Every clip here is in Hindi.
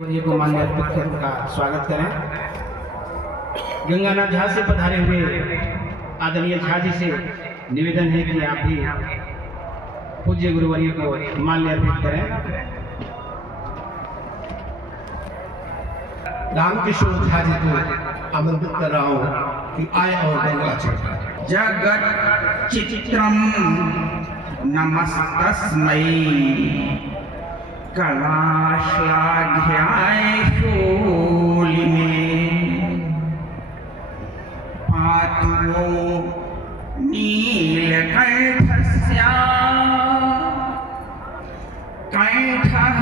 ये को मान्य अर्पित का स्वागत करें। गंगानाथ झा से पधारे हुए आदरणीय झा जी से निवेदन है कि आप भी पूज्य गुरुवर्य को माल्य अर्पित करें। रामकिशोर झा जी को आमंत्रित कर रहा हूँ कि आए और गंगा चढ़ाएं। जगत चित्रम नमस्तस्मै कलाश्लाघ्याय शूलिने पातु नीलकण्ठस्य कण्ठः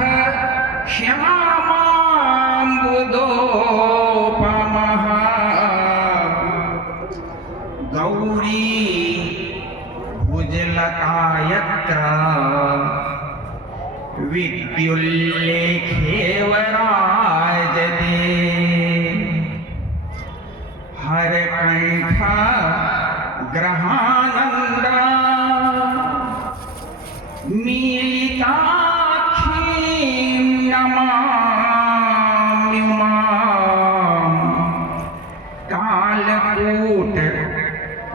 श्यामाम्बुदोपमः गौरी भुजलता यत्र विद्युल्लेखेव राजते हरकण्ठ ग्रहानन्द मीलिताक्षीं नमामि मां कालकूट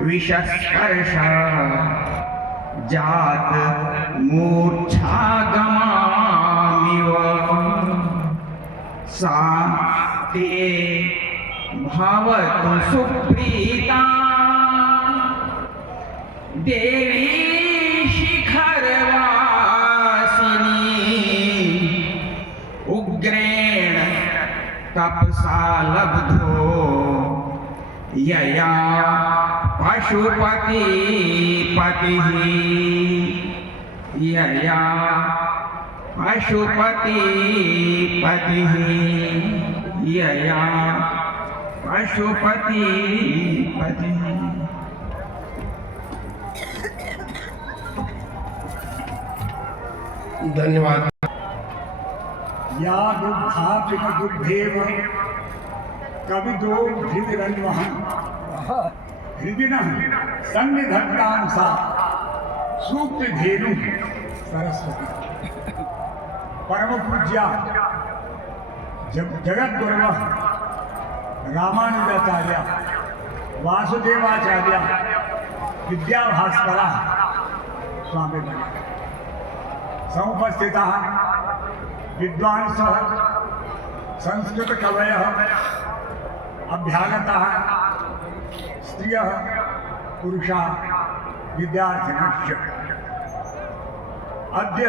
विषस्पर्श जात मूर्छागमामिव सा ते भवतु सुप्रीता देवी शिखरवासिनी उग्रेण तपसा लब्धो यया पशुपति पतिः यया पशुपति पतिः यया पशुपति पतिः। धन्यवाद। या दुग्धापिक दुग्धेव कविदो हृदिरन्वहं हृदिनः सन्निधत्तां सा सूक्तिधेनु सरस्वती। परम पूज्या जगत गुरुवः रामानुजाचार्य वासुदेवाचार्य विद्याभास्कर स्वामी समुपस्थितः विद्वांसः संस्कृतकवयः अभ्यागताः स्त्रियः पुरुषाः विद्यार्थिनश्च अद्य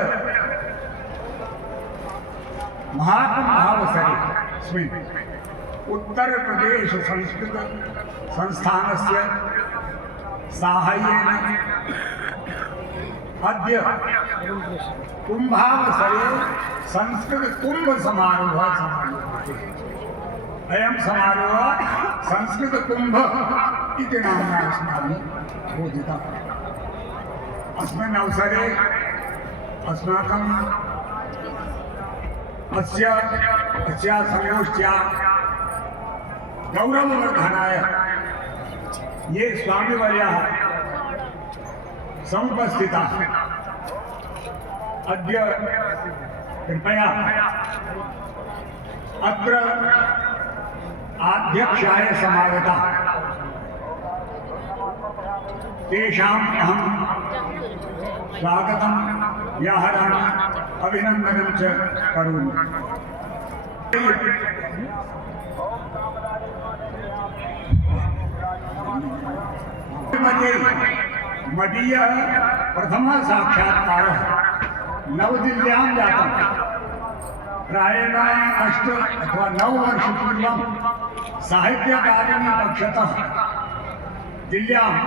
महाकुम्भावसरे अस्मिन् उत्तर प्रदेश संस्कृत संस्थानस्य साहाय्येन अद्य कुम्भावसरे संस्कृत कुंभ समारोहः समायोज्यते। अयं समारोहः संस्कृत कुंभ इति नाम्ना अस्माभिः बोधितः। अस्मिन् अवसरे अस्माकं अस्या संगोष्ठ्या गौरववर्धनाय ये स्वामिवर्याः समुपस्थिताः अद्य कृपया अत्र आध्यक्षाय समागताः तेषाम् अहं स्वागतं व्याहरामि अभिनन्दनं च करोमि। मदीयः प्रथमः साक्षात्कारः नवदिल्ल्यां जातः। प्रायेण 8 अथवा 9 वर्षपूर्वं साहित्यकारिणी पक्षतः दिल्ल्याम्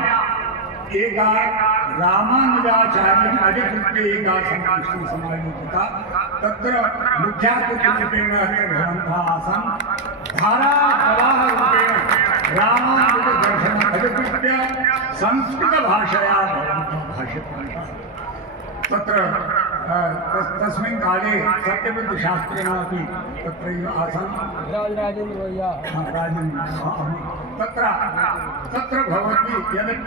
एका रामानुजाचार्यम् अधिकृत्य एका संगोष्ठी समायोजिता। तत्र मुख्यातिथिरूपेण अत्र भवन्तः आसन्। धाराप्रवाहरूपेण रामानुजदर्शनम् अधिकृत्य संस्कृतभाषया भवन्तः भाषितवन्तः। तत्र तस्मिन् काले सत्यवतीशास्त्रिणः तत्रैव आसन्। तत्र भवति यत्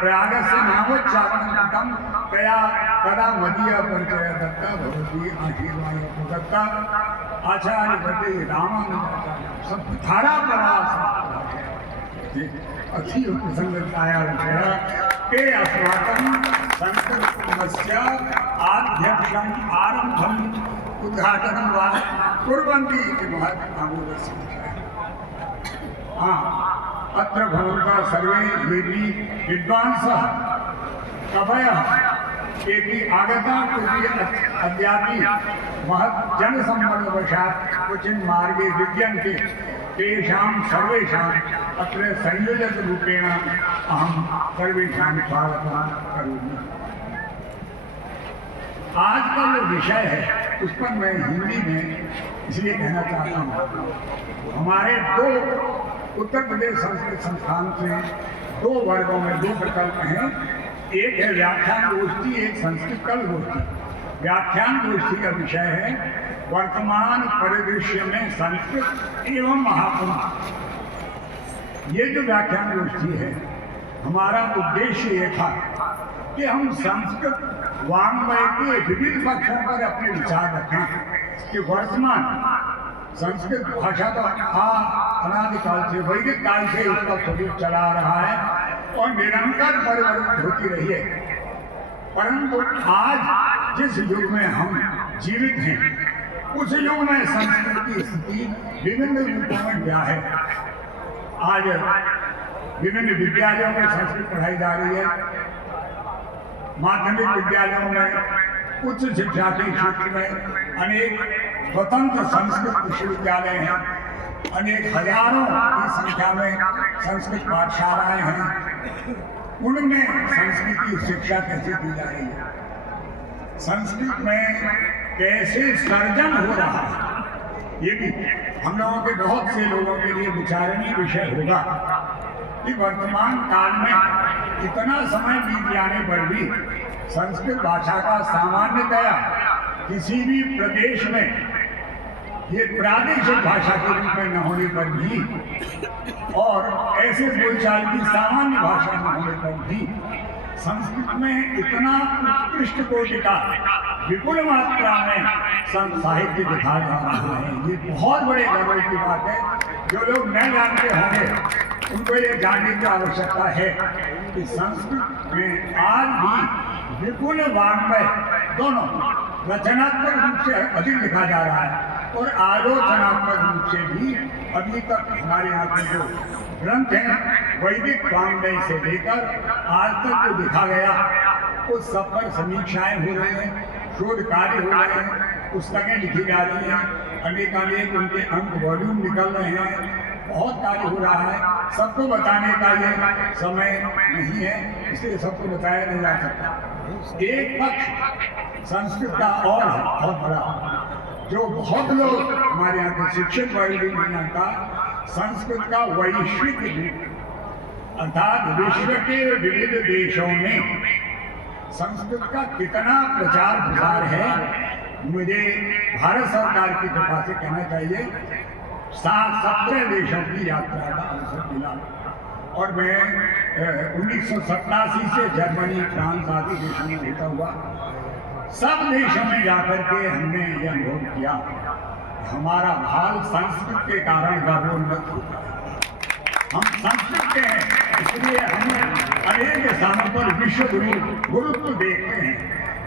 प्रयागस्य नामोच्चारणं कृतं तया तदा मदीयः परिचयः दत्तः भवती आशीर्वादः दत्तः। आचार्य भट्टे रामानुजाचार्य सब धारा प्रवास अति प्रसन्नताया विषय के अस्माकं संस्कृतस्य आध्यक्षम् आरम्भम् उद्घाटनं वा कुर्वन्ति इति महत्त्वपूर्णस्य विषयः। अत्र भवन्तः सर्वे येऽपि विद्वांसः कवयः केऽपि आगताः कुर्वन्ति अद्यापि महत् जनसम्मर्दवशात् क्वचिन् मार्गे विद्यन्ते तेषां सर्वेषाम् अत्र संयोजकरूपेण अहं सर्वेषां स्वागतं करोमि। आज का जो विषय है उस पर मैं हिंदी में इसलिए कहना चाहता हूँ, हमारे दो उत्तर प्रदेश संस्कृत संस्थान से दो वर्गों में दो प्रकल्प हैं। एक है व्याख्यान गोष्ठी, एक संस्कृत कल गोष्ठी। व्याख्यान गोष्ठी का विषय है वर्तमान परिदृश्य में संस्कृत एवं महापुरुष। ये जो व्याख्यान गोष्ठी है, हमारा उद्देश्य ये था कि हम संस्कृत वाङ्मय के विविध पक्षों पर अपने विचार रखें कि वर्तमान संस्कृत भाषा तो अनादिकाल से वैदिक काल से इसका स्वरूप चला रहा है और निरंतर परिवर्तित होती रही है, परंतु आज जिस युग में हम जीवित हैं उस युग में संस्कृत की स्थिति विभिन्न रूपों में क्या है। आज विभिन्न विद्यालयों में संस्कृत पढ़ाई जा रही है, माध्यमिक विद्यालयों में, उच्च शिक्षा के क्षेत्र में अनेक स्वतंत्र संस्कृत विश्वविद्यालय हैं, अनेक हजारों की संख्या में संस्कृत पाठशालाएं हैं। उनमें संस्कृत की शिक्षा कैसे दी जा रही है, संस्कृत में कैसे सर्जन हो रहा है, ये भी हम लोगों के बहुत से लोगों के लिए विचारणीय विषय होगा कि वर्तमान काल में इतना समय बीत जाने पर भी संस्कृत भाषा का सामान्यतया किसी भी प्रदेश में ये प्रादेशिक भाषा के रूप में न होने पर भी और ऐसे बोलचाल की सामान्य भाषा न होने पर भी संस्कृत में इतना उत्कृष्ट कोटि का विपुल मात्रा में साहित्य दिखाया जा रहा है। ये बहुत बड़े गर्व की बात है। जो लोग न जानते होंगे उनको ये जानने की आवश्यकता है कि संस्कृत में आज भी विपुल वाङ्मय दोनों रचनात्मक रूप से अधिक लिखा जा रहा है और आलोचनात्मक रूप से भी अभी तक हमारे यहाँ के जो ग्रंथ हैं वैदिक वाङ्मय से लेकर आज तक जो लिखा गया उस सब पर समीक्षाएं हो रही हैं, शोध कार्य हो रहे हैं, पुस्तकें लिखी जा रही हैं, अनेकानेक उनके अंक वॉल्यूम निकल रहे हैं, बहुत कार्य हो रहा है। सबको बताने का ये समय नहीं है, इसलिए सबको बताया नहीं जा सकता। एक पक्ष संस्कृत का और है बहुत बड़ा, जो बहुत लोग हमारे यहाँ के शिक्षक वर्ग भी नहीं जानता, संस्कृत का वैश्विक रूप अर्थात विश्व के विविध देशों में संस्कृत का कितना प्रचार प्रसार है। मुझे भारत सरकार की कृपा से कहना चाहिए 17 देशों की यात्रा का अवसर मिला और मैं 1987 से जर्मनी, फ्रांस आदि देशों में रहता हुआ सब देशों में जाकर के हमने यह अनुभव किया, हमारा भाव संस्कृत के कारण गौरवान्वित होता है। हम संस्कृत के हैं, इसलिए हम अनेक स्थानों पर विश्व गुरुत्व देखते हैं।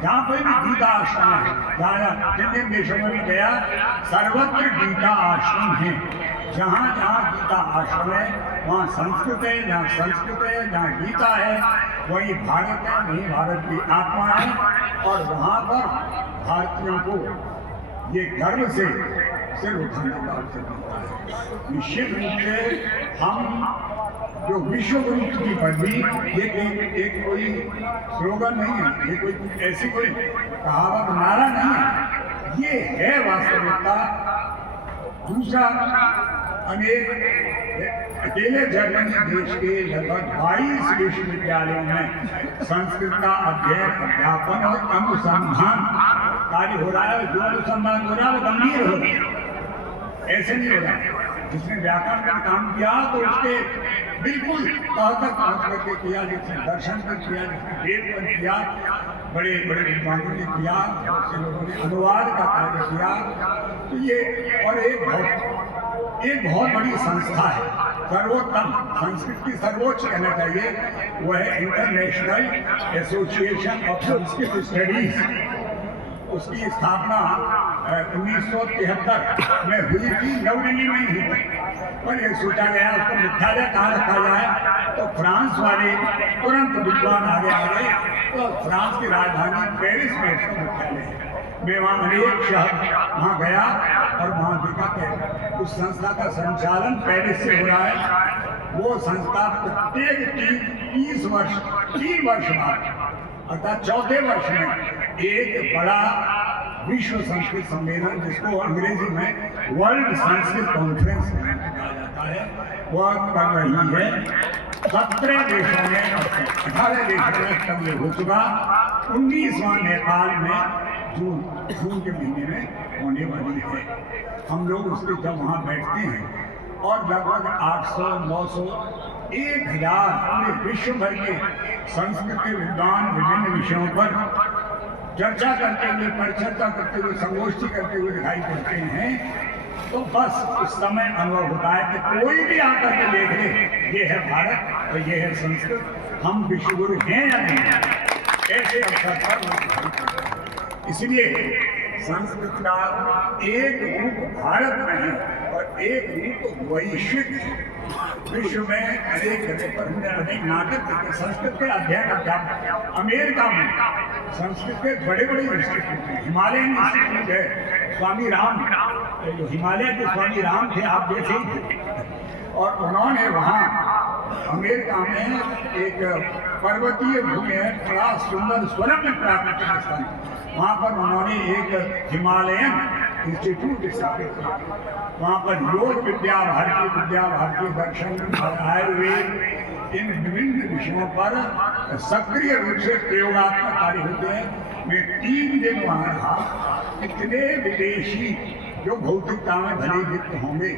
जहाँ पर भी गीता आश्रम है, जहाँ जिन देशों में भी गया सर्वत्र गीता आश्रम है। जहाँ जहाँ गीता आश्रम है वहाँ संस्कृत है, जहाँ संस्कृत है, जहाँ गीता है वही भारत है, वही भारत की आत्मा है। और वहाँ पर भारतीयों को ये गर्व से सिर उठाने का अवसर मिलता है। निश्चित रूप से हम जो विश्व गुरु की पदवी ये एक कोई स्लोगन नहीं है, ये कोई ऐसी कोई कहावत नारा नहीं है, ये है वास्तविकता। दूसरा, अनेक अकेले जर्मनी देश के लगभग 22 विश्वविद्यालयों में संस्कृत का अध्ययन, अध्यापन और अनुसंधान कार्य हो रहा है। जो अनुसंधान हो रहा है वो गंभीर हो रहा है, ऐसे नहीं हो रहा। जिसने व्याकरण का काम किया तो उसके बिल्कुल तह तक पहुँच करके किया, जिसने दर्शन पर किया, जिसने वेद पर किया, बड़े बड़े विद्वानों ने किया, बहुत से लोगों ने अनुवाद का कार्य किया। तो ये और एक बहुत बड़ी संस्था है, सर्वोत्तम, संस्कृत की सर्वोच्च कहना चाहिए, वो है international association of Sanskrit studies. उसकी स्थापना 1973 में हुई थी, नई दिल्ली में ही हुई थी। पर ये सोचा गया उसको मुख्यालय कहाँ रखा जाए, तो फ्रांस वाले तुरंत विद्वान आगे तो फ्रांस की राजधानी पेरिस में उसका मुख्यालय है। मैं वहाँ अनेक शहर वहाँ गया और वहाँ देखा कि उस संस्था का संचालन पेरिस से हो रहा है। वो संस्था प्रत्येक 3 वर्ष बाद अर्थात चौथे वर्ष में एक बड़ा विश्व संस्कृत सम्मेलन, जिसको अंग्रेजी में वर्ल्ड संस्कृत कॉन्फ्रेंस कहा जाता है, वह कर रही है। 17 देशों में 18 देशों में तब ये हो चुका। 19वां नेपाल में जून के महीने में होने वाली है। हम लोग उसके जब वहाँ बैठते हैं और लगभग 800, 900, 1000 पूरे विश्व भर के संस्कृत के विद्वान विभिन्न विषयों पर चर्चा करते हुए, परिचर्चा करते हुए, संगोष्ठी करते हुए दिखाई पड़ते हैं। तो बस उस समय अनुभव होता है कि कोई भी आकर के देख ले, ये है भारत और ये है संस्कृत, हम विश्वगुरु हैं या नहीं। ऐसे अवसर पर इसलिए संस्कृत का एक रूप भारत में है और एक रूप वैश्विक है। विश्व में अनेक जगह पर हमने अनेक नाटक देखे संस्कृत के अध्ययन अध्यापक। अमेरिका में संस्कृत के बड़े बड़े इंस्टीट्यूट हैं, हिमालयन इंस्टीट्यूट है, स्वामी राम, जो हिमालय के स्वामी राम थे, आप देखे ही थे। और उन्होंने वहाँ अमेरिका में एक पर्वतीय भूमि है, बड़ा सुंदर स्वरम्य प्राकृतिक स्थान, वहाँ पर उन्होंने एक हिमालयन इंस्टीट्यूट स्थापित किया। वहाँ पर योग विद्या भारती दर्शन, आयुर्वेद, इन विभिन्न विषयों पर सक्रिय रूप से प्रयोगात्मक कार्य होते हैं। मैं 3 दिन वहाँ रहा। इतने विदेशी जो भौतिकता में भले लिप्त होंगे,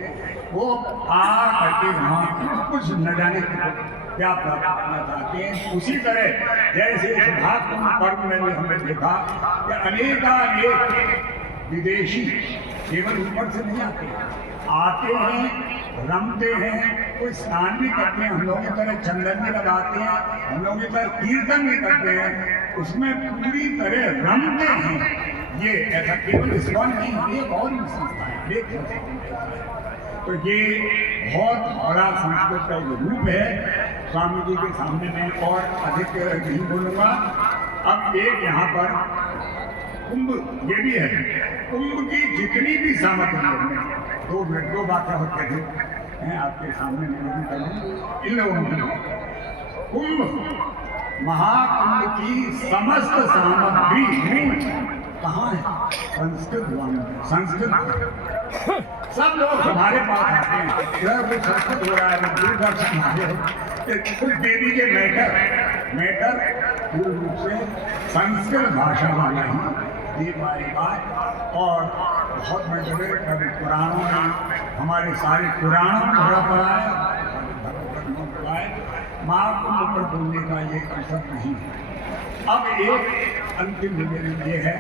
वो आ करके वहाँ कुछ न जाने क्या प्राप्त करना चाहते हैं। उसी तरह जैसे सिद्धार्थ पर्व में भी हमने देखा कि अनेक विदेशी केवल ऊपर से नहीं आते हैं, रमते हैं, कोई स्नान भी करते हैं, हम लोगों की तरह चंदन भी लगाते हैं, हम लोगों की तरह कीर्तन भी करते हैं, उसमें पूरी तरह रमते हैं। ये ऐसा केवल स्वन नहीं, ये और भी संस्था है। तो ये बहुत बड़ा संस्कृत का एक रूप है। स्वामी जी के सामने मैं और अधिक नहीं बोलूँगा। अब एक यहाँ पर कुंभ ये भी है, कुंभ की जितनी भी सामग्री है, 2 मिनट 2 बातें होते हैं आपके सामने नहीं करूँ। इन लोगों की कुंभ महाकुंभ की समस्त सामग्री कहाँ है? संस्कृत। सब लोग हमारे पास आते हैं, कुछ संस्कृत हो रहा है, दूरदर्शन आगे हो, कुछ दे दीजिए मैटर पूर्ण रूप से संस्कृत भाषा वाला ही दे पाएगा। और बहुत बड़े पुराणों में, हमारे सारे पुराणों में भरा पड़ा है, महाकुंभ पर बोलने का ये अवसर नहीं है। अब एक अंतिम निवेदन ये है,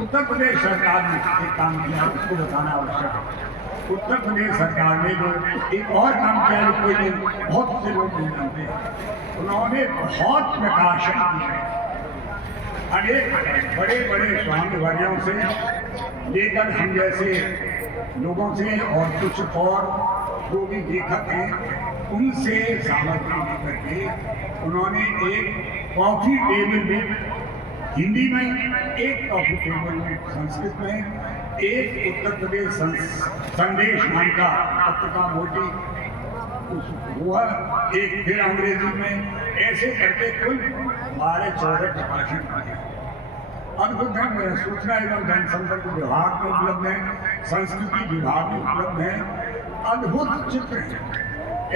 उत्तर प्रदेश सरकार ने एक काम किया, उसको बताना आवश्यक है। उत्तर प्रदेश सरकार ने जो एक और काम किया जो कोई नहीं, बहुत से लोग नहीं जानते, उन्होंने बहुत प्रकाशन किए। अनेक बड़े बड़े स्वामी वर्यों से लेकर हम जैसे लोगों से और कुछ और जो भी लेखक हैं, उनसे सामग्री लेकर के उन्होंने एक कॉफी टेबल में हिंदी में, एक कॉफी टेबल में संस्कृत में, एक उत्तर प्रदेश संदेश नाम का पत्रिका मोटी हुआ, एक फिर अंग्रेजी में, ऐसे करके कुल 12-14 प्रकाशन किए। अद्भुत है, सूचना एवं जनसंपर्क विभाग में उपलब्ध है, संस्कृति विभाग में उपलब्ध है। अद्भुत चित्र है,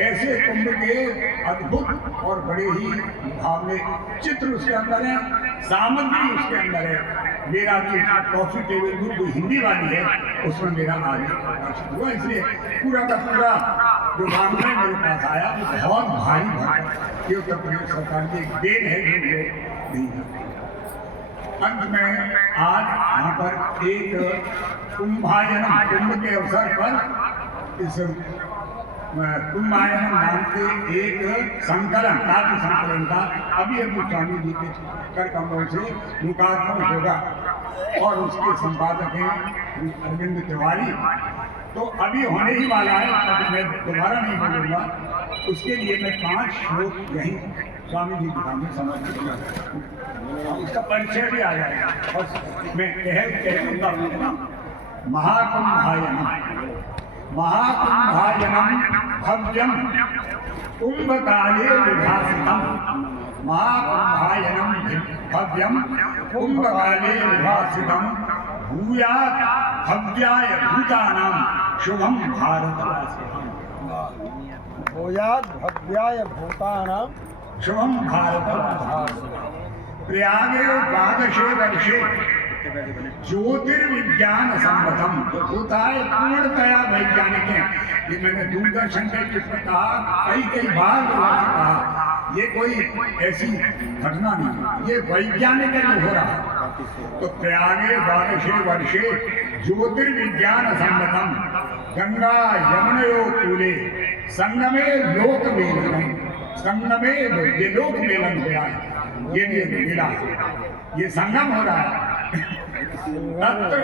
ऐसे कुंभ के अद्भुत और बड़े ही भावने चित्र उसके अंदर है, सामग्री उसके अंदर है। मेरा जो कॉफी टेबल बुक जो हिंदी वाली है, उसमें मेरा आगे प्रकाशित हुआ, इसलिए पूरा का पूरा जो मामला मेरे पास आया वो बहुत भारी भरकम, ये उत्तर प्रदेश सरकार की एक देन है। दी जाती है। अंत में आज यहाँ पर एक कुंभायनम, कुंभ के अवसर पर इस कुंभायनम नाम के एक संकलन, काव्य संकलन का अभी स्वामी जी के कर कमलों से लोकार्पण होगा और उसके संपादक हैं अरविंद तिवारी। तो अभी होने ही वाला है, तब मैं दोबारा नहीं बोलूँगा। उसके लिए मैं 5 श्लोक यहीं स्वामी जी के सामने समर्पित करूँगा, उसका परिचय भी आ जाएगा और मैं कहूँगा महाकुंभायनम महाकुंभायनम भव्यम कुंभकाले विभासितम। महाकुंभायनम भव्यम कुंभकाले विभासितम भूयात् भव्याय भूतानां शुभम भारतवासिनां। भूयात् भव्याय भूतानां शुभम भारतवासिनां। प्रयागे द्वादशे वर्षे ज्योतिर्विज्ञान संबद्धम। तो होता है पूर्णतया वैज्ञानिक है। ये मैंने दूरदर्शन के चित्र कहा, कई बार लोगों से कहा, ये कोई ऐसी घटना नहीं, ये वैज्ञानिक है जो हो रहा है। तो प्रयागे द्वादशे वर्षे ज्योतिर्विज्ञान संबद्धम गंगा यमुनयो कूले संगमे लोक मेलनम। संगमे ये लोक मेलन हो रहा है, ये मिला, ये संगम हो रहा है। तत्र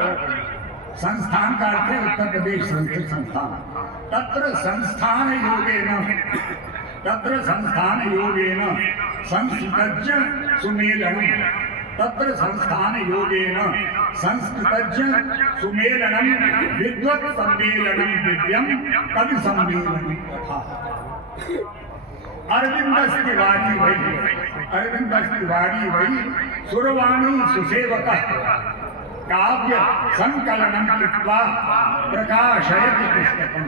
संस्थान का अर्थ है उत्तर प्रदेश संस्कृत संस्थान। तत्र संस्थान योगेन संस्कृतज्ञ सुमेलनम। तत्र संस्थान योगेन संस्कृतज्ञ सुमेलनम विद्वत् सम्मेलनम दिव्यम कवि सम्मेलनम तथा। अरविंद तिवारी वही सुरवाणी सुसेवकः काव्य संकलनं कृत्वा प्रकाशयति पुस्तकं।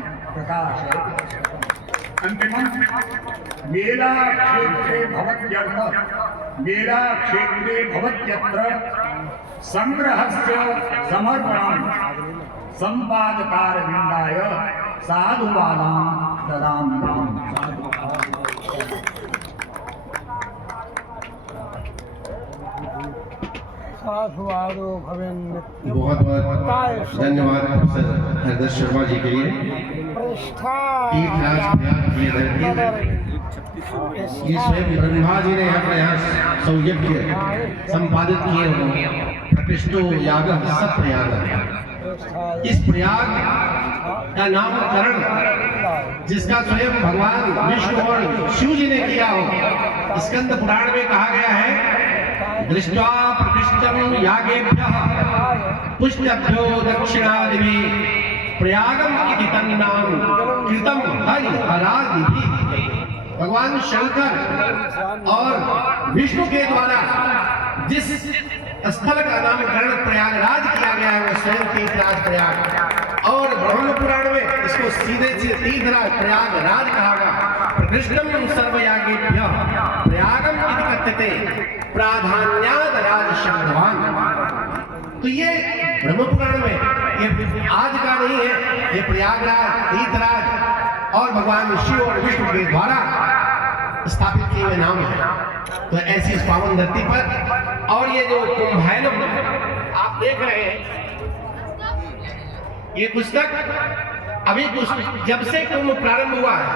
अंतिमं मेला क्षेत्रे भवत्यत्र संग्रहस्य समर्पणं संपादकारवृन्दाय साधुवादां ददाम्यहम्। साधुवादो भवेन। बहुत बहुत धन्यवाद प्रोफेसर हरदर्श शर्मा जी के लिए। तीर्थराज प्रयाग की धरती, ये स्वयं ब्रह्मा जी ने अपने यहाँ सौयज्ञ संपादित किए हुए प्रतिष्ठो याग सब प्रयाग। इस प्रयाग का नामकरण जिसका स्वयं भगवान विष्णु और शिव जी ने किया हो, स्कंद पुराण में कहा गया है दृष्ट्वा प्रतिष्ठम यागेभ्यः पुष्टभ्यो दक्षिणादिभिः प्रयागम इति तन्नाम कृतम हरिहरादिभिः। भगवान शंकर और विष्णु के द्वारा जिस स्थल का नामकरण प्रयागराज किया गया है वो स्वयं तीर्थराज प्रयाग। और ब्रह्म पुराण में इसको सीधे से तीर्थराज प्रयागराज कहा गया। प्रतिष्ठम सर्वयागेभ्यः प्रयागम इति कथ्यते प्राधान्याद राज शब्दवान। तो ये ब्रह्म पुराण में, ये आज का नहीं है, ये प्रयागराज तीर्थराज और भगवान शिव और विष्णु के द्वारा स्थापित किए हुए नाम है। तो ऐसी इस पावन धरती पर, और ये जो कुंभायनम आप देख रहे हैं, ये पुस्तक अभी जब से कुंभ प्रारंभ हुआ है,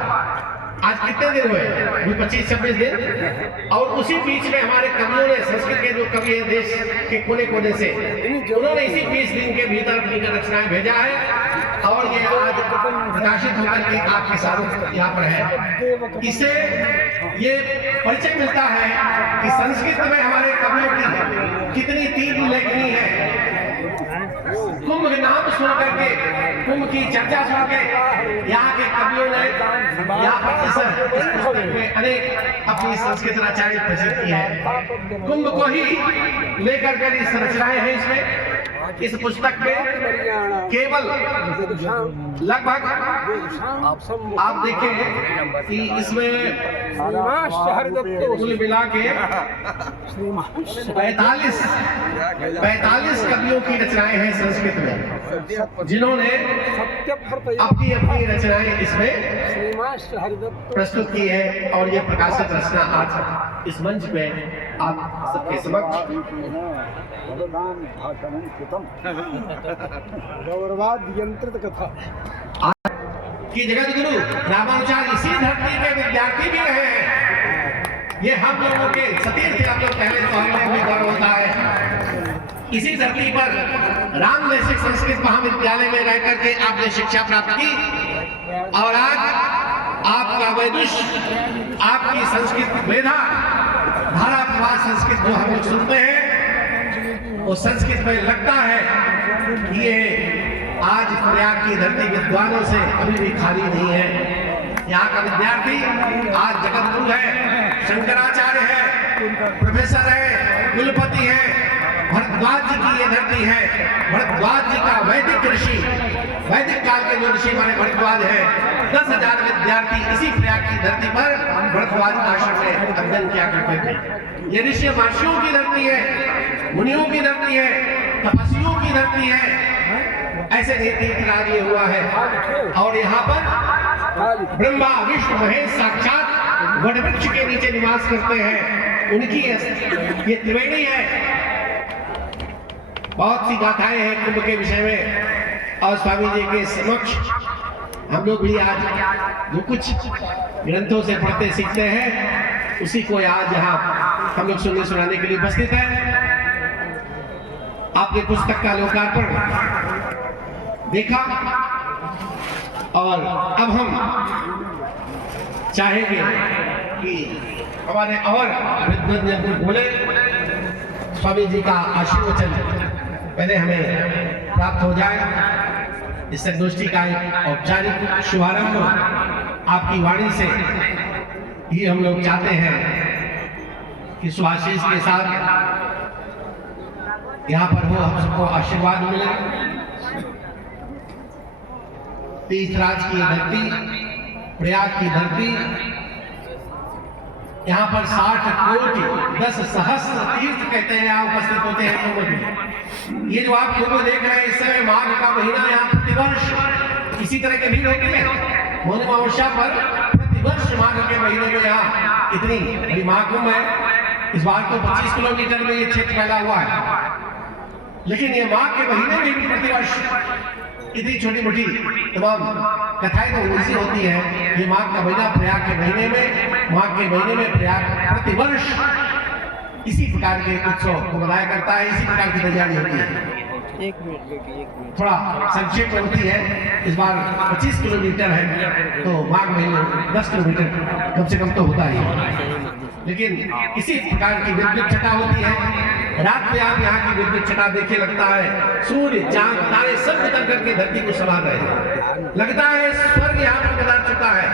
आज कितने दिन हुए? 25-26 दिन। और उसी बीच में हमारे कवियों ने, संस्कृत के जो कवि हैं देश के कोने कोने से, उन्होंने इसी 20 दिन के भीतर अपनी रचनाएं भेजा है और ये आज प्रकाशित होकर के आपके साथ यहाँ पर है। इससे ये परिचय मिलता है कि संस्कृत में हमारे कवियों की कितनी तीव्र लेखनी है। कुंभ के नाम सुन करके, कुंभ की चर्चा सुन के यहाँ के कवियों ने यहाँ पर इस पुस्तक में अनेक अपनी संस्कृत रचनाएं प्रस्तुत की है। कुंभ को ही लेकर कर इस रचनाएं हैं। इसमें इस पुस्तक में केवल लगभग आप देखें कि इसमें कुल मिला के 45 कवियों की रचनाएं हैं संस्कृत में, जिन्होंने अपनी अपनी रचनाएं इसमें प्रस्तुत की है। और ये प्रकाशित रचना आज इस मंच पे आप सबके समक्ष भगवान भाषणं कृतम् गौरवाद यंत्रित कथा कि जगत गुरु रामानुजाचार्य इसी धरती के विद्यार्थी भी रहे हैं। ये हम लोगों के सतीर्थ हम लोग पहले पढ़ने में गर्व होता है। इसी धरती पर राम देशिक संस्कृत महाविद्यालय में रह करके आपने शिक्षा प्राप्त की और आज आपका वैदुष्य, आपकी संस्कृत मेधा, धारा प्रवाह संस्कृत जो हम लोग सुनते हैं वो संस्कृत में लगता है कि ये आज प्रयाग की धरती विद्वानों से अभी भी खाली नहीं है। यहाँ का विद्यार्थी आज जगत गुरु है, शंकराचार्य है, प्रोफेसर है, कुलपति है। भरद्वाज जी की ये धरती है। भरद्वाज जी का वैदिक ऋषि, वैदिक काल के जो ऋषि हमारे भरद्वाज है, 10,000 विद्यार्थी इसी प्रयाग की धरती पर भरद्वाज आश्रम में अध्ययन किया करते थे। ये ऋषि महर्षियों की धरती है, मुनियों की धरती है, तपस्वियों की धरती है। ऐसे तीर्थराज ये हुआ है और यहाँ पर ब्रह्मा विष्णु महेश साक्षात वटवृक्ष के नीचे निवास करते हैं। उनकी ये त्रिवेणी है। बहुत सी गाथाएं हैं कुंभ के विषय में और स्वामी जी के समक्ष हम लोग भी आज जो कुछ ग्रंथों से पढ़ते सीखते हैं उसी को आज यहाँ हम लोग सुनने सुनाने के लिए उपस्थित है। आपने पुस्तक का लोकार्पण देखा और अब हम चाहेंगे कि हमारे और विद्वान बोले। स्वामी जी का आशीर्वचन पहले हमें प्राप्त हो जाए। इस संगोष्ठी का एक औपचारिक शुभारंभ आपकी वाणी से ही हम लोग चाहते हैं कि सुआशीष के साथ यहाँ पर हो हम सबको आशीर्वाद मिले। तीर्थराज की धरती, प्रयाग की धरती, यहाँ पर 60 कोटि 10 सहस्त्र तीर्थ कहते हैं यहाँ उपस्थित होते हैं कुंभ में। ये जो आप कुंभ देख रहे हैं इस समय माघ का महीना, यहाँ प्रतिवर्ष इसी तरह की भीड़ होती है। मौनी अमावस्या पर प्रतिवर्ष माघ के महीने में यहाँ इतनी बड़ी महाकुंभ है। इस बार तो 25 किलोमीटर में ये क्षेत्र फैला हुआ है, लेकिन ये माघ के महीने में भी प्रतिवर्ष इतनी छोटी मोटी तमाम कथाएं तो ऐसी होती है। ये माघ का महीना प्रयाग के महीने में, माघ के महीने में प्रयाग प्रतिवर्ष इसी प्रकार के उत्सव को मनाया करता है। इसी प्रकार की तैयारी होती है। थोड़ा संक्षेप में होती है। इस बार 25 किलोमीटर है तो माघ महीने 10 किलोमीटर कम से कम तो होता ही है। लेकिन इसी प्रकार की विद्युत छटा होती है। रात में आप यहाँ की विद्युत छटा देखे लगता है सूर्य चांद तारे सब निकल करके धरती को समा रहे हैं। लगता है स्वर्ग यहाँ पर पधार चुका है।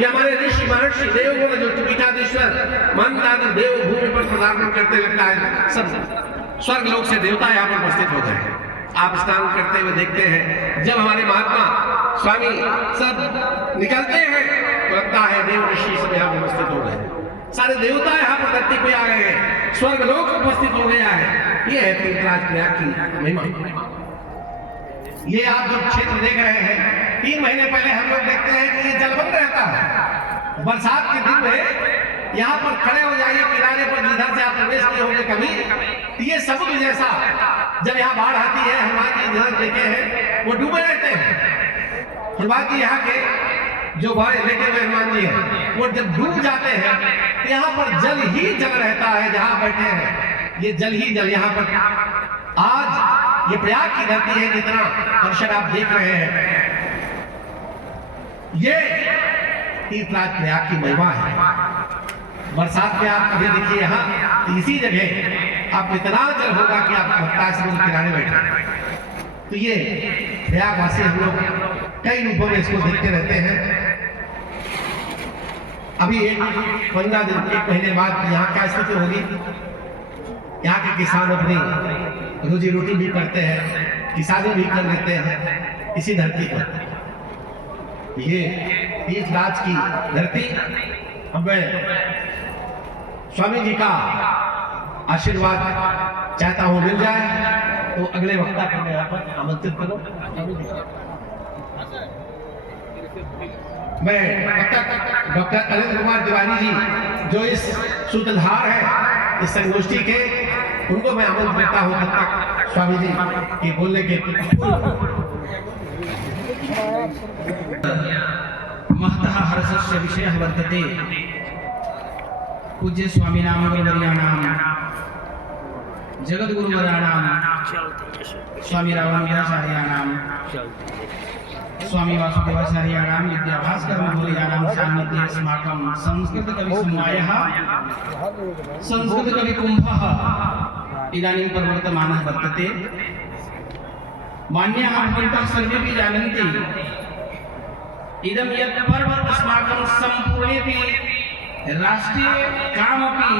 ये हमारे ऋषि महर्षि देवगुण जो पीठाधीश्वर मंदादि देव भूमि पर पदार्पण करते लगता है सब स्वर्ग लोक से देवता यहाँ पर उपस्थित हो गए। आप स्नान करते हुए देखते हैं जब हमारे महात्मा स्वामी सब निकलते हैं तो लगता है देव ऋषि सब यहाँ पर उपस्थित हो गए। सारे देवता यहाँ पर धरती पे आ रहे हैं, स्वर्ग लोक उपस्थित हो गया है। ये है तीर्थराज प्रयाग की महिमा। ये आप जो क्षेत्र देख रहे हैं 3 महीने पहले हम लोग देखते हैं कि ये जलमग्न रहता है। बरसात के दिन में यहाँ पर खड़े हो जाइए किनारे पर, जिधर से आप प्रवेश किए होंगे कभी, ये समुद्र जैसा जब यहाँ बाढ़ आती है हनुमान जी जिधर देखे हैं वो डूबे रहते हैं। हनुमान जी यहाँ के जो बड़े लेटे हुए हनुमान जी हैं वो जब डूब जाते हैं तो यहाँ पर जल ही जल रहता है। जहाँ बैठे हैं ये जल ही जल। यहाँ पर आज ये प्रयाग की धरती है, जितना दर्शन आप देख रहे हैं ये तीर्थराज प्रयाग की महिमा है। बरसात में आप कभी देखिए यहाँ इसी जगह आप इतना जल होगा कि आप लगता है समुद्र किनारे बैठे। तो ये प्रयागवासी हम लोग कई रूपों में इसको देखते रहते हैं। अभी 15 दिन 1 महीने बाद यहाँ क्या स्थिति होगी। यहाँ के किसान अपनी रोजी रोटी भी करते हैं, किसानी भी कर लेते हैं इसी धरती पर। ये तीर्थराज की धरती हमें स्वामी जी का आशीर्वाद चाहता हूँ मिल जाए। तो अगले वक्ता को मैं यहाँ पर आमंत्रित करूँ। मैं डॉक्टर अनिल कुमार तिवारी जी जो इस सूत्रधार है इस संगोष्ठी के, उनको मैं आमंत्रित करता हूँ तब तक स्वामी जी के बोलने के महतः हर्षस्य विषयः वर्तते। पूज्य स्वामिनां गुरुवर्याणां जगद्गुरुवर्याणां स्वामी रामानुजाचार्याणां स्वामी वासुदेवाचार्याणां विद्याभास्कर महोदयानां सान्निध्ये अस्माकं संस्कृतकविसमुदायः संस्कृतकविकुम्भः इदानीं प्रवर्तमानः वर्तते। मान्याः भवन्तः सर्वेपि जानन्ति, इदं यत् पर्व अस्माकं सम्पूर्णेपि राष्ट्रीय कामपि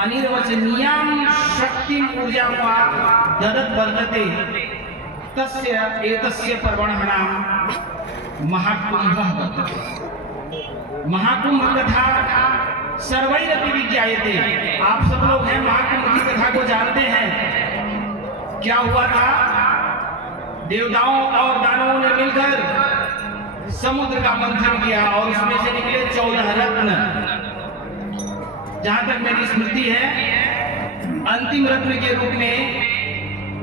अनिर्वचनीयां शक्तिम् ऊर्जां वा ददत् वर्तते। तस्य एतस्य पर्वणः नाम महाकुम्भः वर्तते। महाकुम्भ कथा सर्वैरपि विज्ञायते। आप सब लोग हैं महाकुम्भ की कथा को जानते हैं। क्या हुआ था? देवताओं और दानवों ने मिलकर समुद्र का मंथन किया और उसमें से निकले 14 रत्न। जहां तक मेरी स्मृति है, अंतिम रत्न के रूप में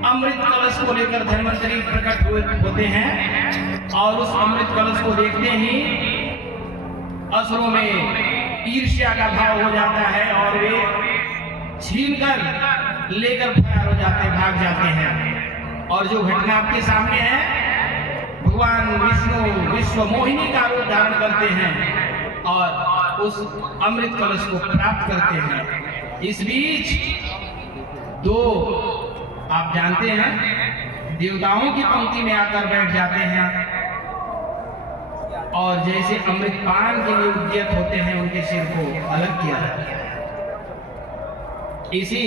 अमृत कलश को लेकर धन्वंतरी प्रकट होते हैं और उस अमृत कलश को देखते ही असुरों में ईर्ष्या का भाव हो जाता है और वे छीनकर लेकर फरार हो जाते हैं, भाग जाते हैं। और जो घटना आपके सामने है, भगवान विष्णु विश्व मोहिनी का रूप धारण करते हैं और उस अमृत कलश को प्राप्त करते हैं। इस बीच दो, आप जानते हैं, देवताओं की पंक्ति में आकर बैठ जाते हैं और जैसे अमृत पान के लिए उद्यत होते हैं, उनके सिर को अलग किया जाता है। इसी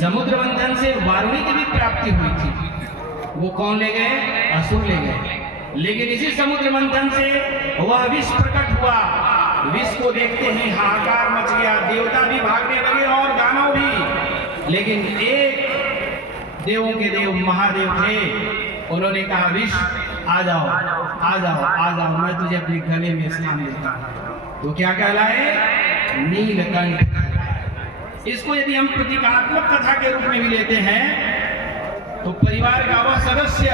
समुद्र मंथन से वारुणी की भी प्राप्ति हुई थी। वो कौन ले गए? असुर ले गए। लेकिन इसी समुद्र मंथन से वह विष प्रकट हुआ। विष को देखते ही हाहाकार मच गया, देवता भी भागने लगे और दानव भी। लेकिन एक देवों के देव महादेव थे, उन्होंने कहा विष आ जाओ आ जाओ आ जाओ, मैं तुझे अपने गले में स्नान देता हूं। तो क्या कहलाए? नीलकंठ। इसको यदि हम प्रतीकात्मक कथा के रूप में भी लेते हैं तो परिवार का वह सदस्य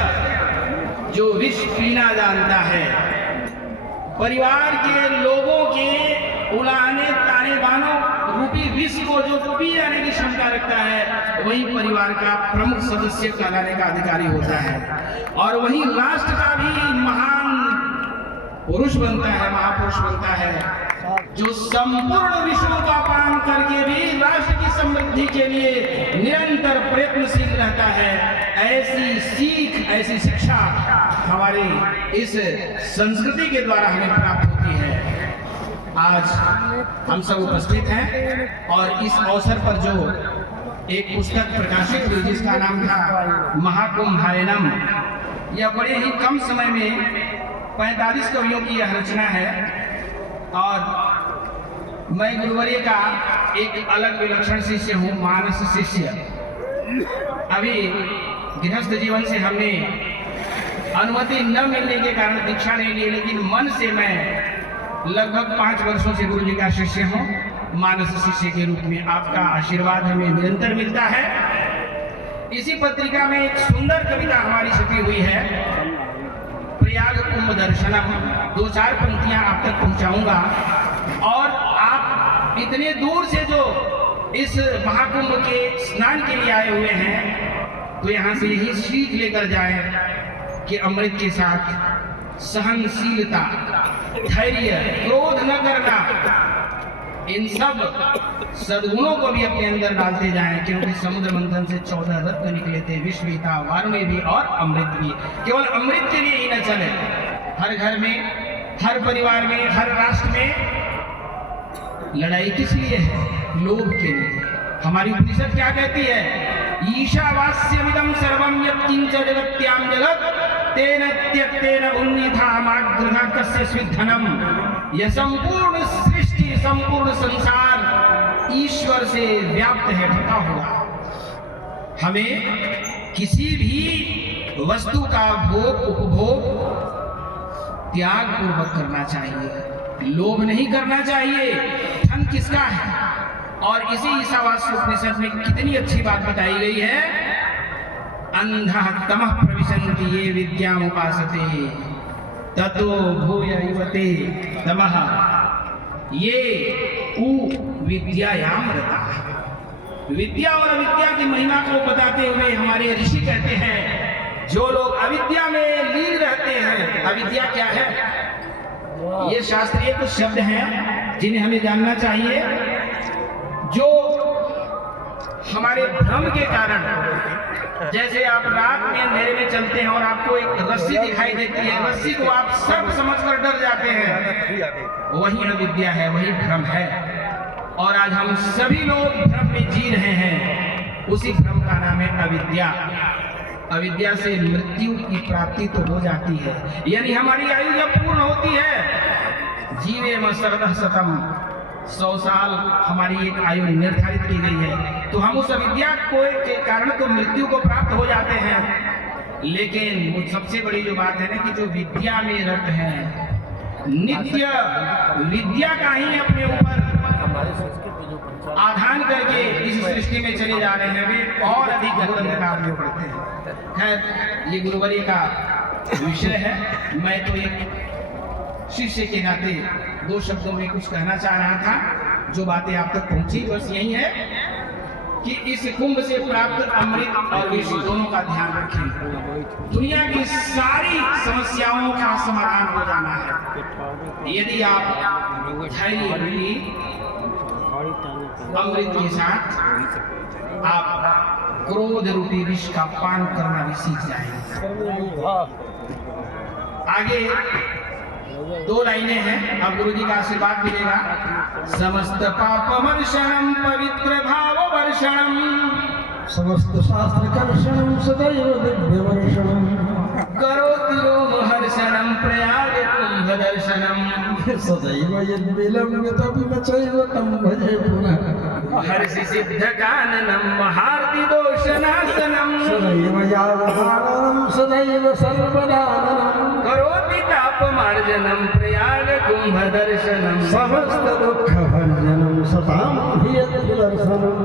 जो विष पीना जानता है, परिवार के लोगों के उलाहने ताने बानों रूपी विष को जो पी जाने की क्षमता रखता है, वही परिवार का प्रमुख सदस्य कहलाने का अधिकारी होता है। और वही राष्ट्र का भी महान पुरुष बनता है, महापुरुष बनता है, जो संपूर्ण विश्व का पान करके भी राष्ट्र की समृद्धि के लिए निरंतर प्रयत्नशील रहता है। ऐसी सीख, ऐसी शिक्षा हमारी इस संस्कृति के द्वारा हमें प्राप्त होती है। आज हम सब उपस्थित हैं और इस अवसर पर जो एक पुस्तक प्रकाशित हुई जिसका नाम था महाकुंभायनम, यह बड़े ही कम समय में 45 कवियों की यह रचना है। और मैं गुरुवर्य का एक अलग विलक्षण शिष्य हूँ, मानस शिष्य। अभी गृहस्थ जीवन से हमने अनुमति न मिलने के कारण दीक्षा नहीं ली, लेकिन मन से मैं लगभग 5 वर्षों से गुरु जी का शिष्य हूँ। मानस शिष्य के रूप में आपका आशीर्वाद हमें निरंतर मिलता है। इसी पत्रिका में एक सुंदर कविता हमारी छपी हुई है, प्रयाग कुंभ दर्शनम। 2-4 पंक्तियां आप तक पहुंचाऊंगा और आप इतने दूर से जो इस महाकुंभ के स्नान के लिए आए हुए हैं, तो यहाँ से यही सीख लेकर जाएं कि अमृत के साथ सहनशीलता, धैर्य, क्रोध न करना, इन सब सद्गुणों को भी अपने अंदर डालते जाएं। क्योंकि समुद्र मंथन से 14 रत्न निकले थे, विष भी था, वारुणी भी और अमृत भी। केवल अमृत के लिए ही न चले, हर घर में, हर परिवार में, हर राष्ट्र में लड़ाई किस लिए है? लोभ के लिए। हमारी उपनिषद क्या कहती है? ईशावास्यमिदं सर्वं यत्किंच जगत्यां जगत् तेन त्यक्तेन उन्नीथामाग्रह कस्य स्विद्धनम। यह संपूर्ण सृष्टि, संपूर्ण संसार ईश्वर से व्याप्त है, ढका हुआ। हमें किसी भी वस्तु का भोग, उपभोग त्याग पूर्वक करना चाहिए, लोभ नहीं करना चाहिए। धन किसका है? और इसी ईशावास्य उपनिषद में कितनी अच्छी बात बताई गई है, अंधः तमः प्रविशन्ति ये विद्यामुपासते ततो भूय युवते तमः ये उ विद्यायाम रताः। विद्या और अविद्या की महिमा को बताते हुए हमारे ऋषि कहते हैं, जो लोग अविद्या में लीन रहते हैं, अविद्या क्या है? ये शास्त्रीय कुछ शब्द हैं जिन्हें हमें जानना चाहिए, जो हमारे भ्रम के कारण, जैसे आप रात में अंधेरे में चलते हैं और आपको एक रस्सी दिखाई देती है, रस्सी को आप सर्प समझकर डर जाते हैं, वही अविद्या है, वही भ्रम है। और आज हम सभी लोग भ्रम में जी रहे हैं, उसी भ्रम का नाम है अविद्या। अविद्या से मृत्यु की प्राप्ति तो हो जाती है, यानी हमारी आयु जब पूर्ण होती है, जीवेम शरदः शतम्, 100 साल हमारी एक आयु निर्धारित की गई है, तो हम उस अविद्या को के कारण तो मृत्यु को प्राप्त हो जाते हैं। लेकिन वो सबसे बड़ी जो बात है ना, कि जो विद्या में रत हैं, नित्य विद्या का ही अपने ऊपर आधान करके इस सृष्टि में चले जा रहे हैं, वे और अधिक अंधकार में पड़ते हैं। खैर, ये गुरुवर्य का विषय है। मैं तो एक शिष्य के नाते 2 शब्दों में कुछ कहना चाह रहा था, जो बातें आप तक पहुंची बस यही है कि इस कुंभ से प्राप्त अमृत और विष दोनों का ध्यान रखें। दुनिया की सारी समस्याओं का समाधान हो जाना है यदि आप धैर्य अमृत के साथ आप क्रोध रूपी विष का पान करना भी सीख जाएंगे। आगे 2 लाइनें हैं, अब गुरु जी का आशीर्वाद मिलेगा। समस्त पाप वर्षणम पवित्र भाव वर्षणम, समस्त शास्त्र कर्षणम सदैव दिव्य वर्षणम, करोति रोम हर्षणम प्रयाग कुंभ दर्शनम, सदैव यद्विलम्बितं न चैव तं भजे पुनः, हर्षि सिद्ध काननम महार्ति दोषनाशनम, सदैव यावदाननं सदैव सर्वदाननं, करोति तापमार्जनम प्रयाग कुंभ दर्शनम, समस्त दुःखभञ्जनं सतां हि यद्दर्शनं,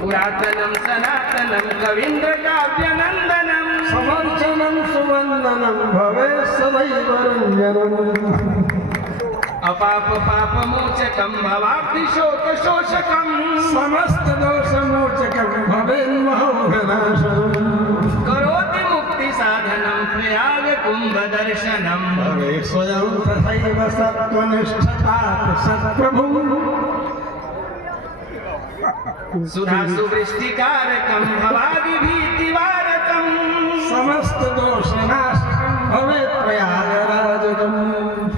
पुरातनम सनातनम कवीन्द्र काव्यनंदनम, समर्चनं सुवन्दनं भवेत् सदैव रञ्जनम्, अपाप पाप मोचकम भवाब्धि शोक शोषकम, समस्त दोषमोचकं भवेन्महोघनाशनम्, करोति मुक्ति साधनम प्रयाग कुंभ दर्शनम, भवेत् स्वयं तथैव सत्त्वनिष्ठतात् सत्प्रभुः, सुधा सुवृष्टिकारकम भवादि भीतिवारकम, समस्त दोषनाशकं भवेत् प्रयागराजकम्,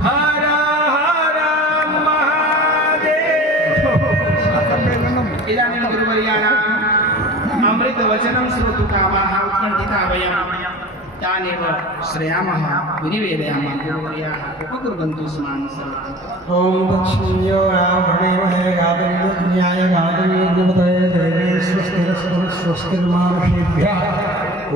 हर हर महादेव। इदानीं गुरुवर्याणाम् अमृत वचनं श्रोतुकामाः उत्कण्ठिता वयं तानेव श्रयामः विनिवेदयामः। गुरुवर्याः उपकुर्वन्तु स्मान् सर्वदा। ॐ दक्षिण्यो रावणेमहे गादन्यज्ञाय गादन्यज्ञपतये देवे स्वस्तिरस्तु स्वस्तिर्मानुषेभ्यः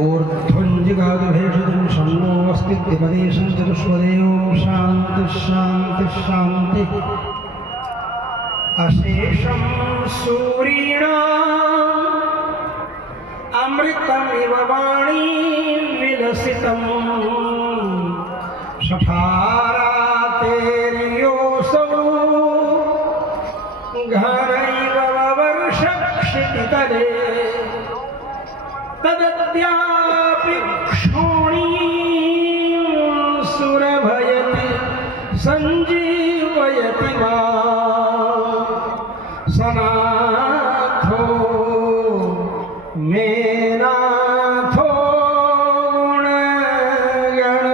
ऊर्ध्वञ्जिगादुभेषजं शन्नो अस्तिद्विपदेशं चतुष्पदे ॐ शान्तिः शान्तिः शान्तिः। अशेषं सूरीणाम् अमृतमिव वाणी विलसितम् शठारातेर्योऽसौ घनैव वर्षक्षितितले तदद्यापि क्षोणीं सुरभयति सञ्जीवयति मां सनाथो मे नाथो गुणगण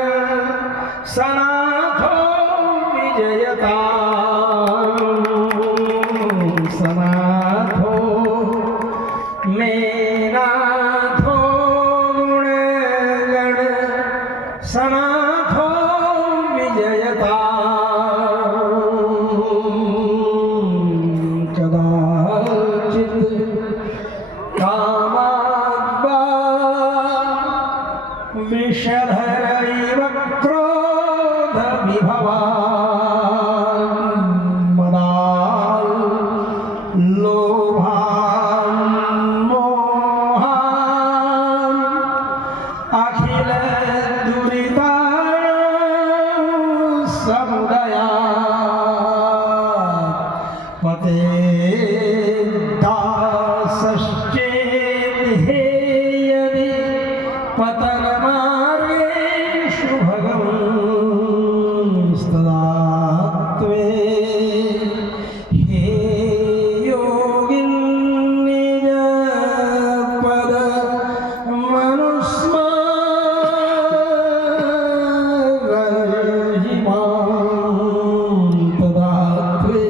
सनाथो विजयतां सनाथो मे नाथो गुणगण सनाथो विजयतां कदाचित् कामाद्वा विषधरैव क्रोधविभवान् मदाल्लोभ सुभगं सदा त्वे हे योगिन् निज पद मनुस्मरहिमां तदा त्वे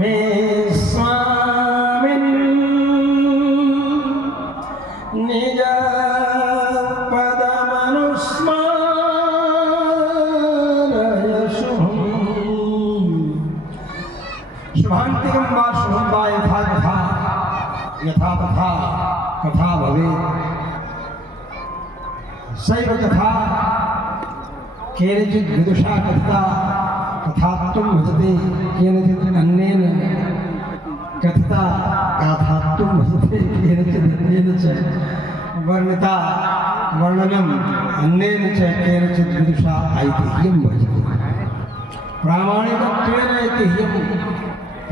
मे स्वामिन् निज शुभान्तिकं वा शुभं वा यथा तथा यथा तथा कथा भवेत् सैव तथा केनचित् विदुषा कथिता कथात्वं भजते केनचित् अन्येन कथिता गाथात्वं भजते केनचित् अन्येन च वर्णिता वर्णनम् अन्येन च केनचित् विदुषा ऐतिह्यं भजते प्रामाणिकत्वेन ऐतिह्यं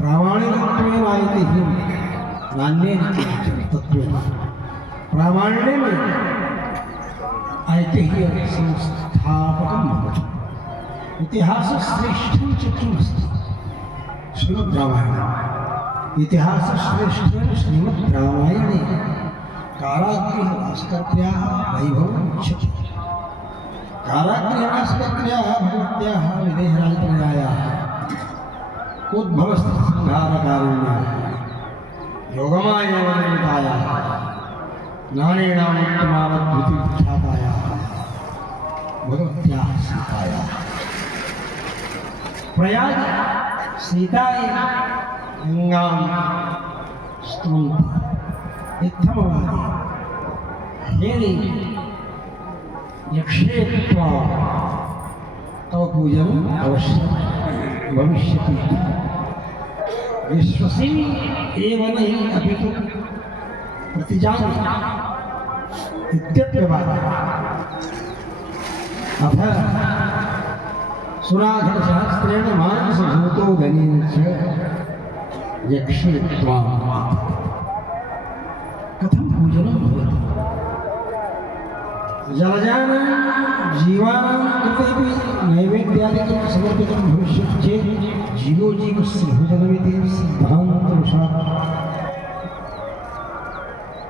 प्रामाणिकत्वेन ऐतिह्यं नान्येन किञ्चित् तत्त्वेन प्रामाण्येन ऐतिह्य संस्थापकं भवति इतिहासश्रेष्ठं चित्रमस्ति श्रीमद्रामायणम् इतिहासश्रेष्ठेन श्रीमद्रामायणे कारागृहभास्कर्याः वैभवम् उच्यते कारागृहभास्कर्याः भगवत्याः विदेहराजतनयायाः उद्भवस्थितिसंहारकारिण्याः योगमायवनिर्मितायाः नानेनामुत्तमावद्वितीख्यातायाः भगवत्याः सीतायाः प्रयाग सीतायै गङ्गां स्तुवन्ति इत्थमवादि हेरि यक्षे तव पूजनम् अवश्यं भविष्यति विश्वसिमि एव नहि अपि तु प्रतिजानि इत्यप्यवादः अथ सुराघरशास्त्रेण मानसभूतो धनेन च यक्षे त्वां कथं पूजनं भवति जलजानां जीवानां कृतेपि नैवेद्यादिकं समर्पितं भविष्यति चेत् जीवो जीवस्य भोजनमिति सिद्धान्तवशात्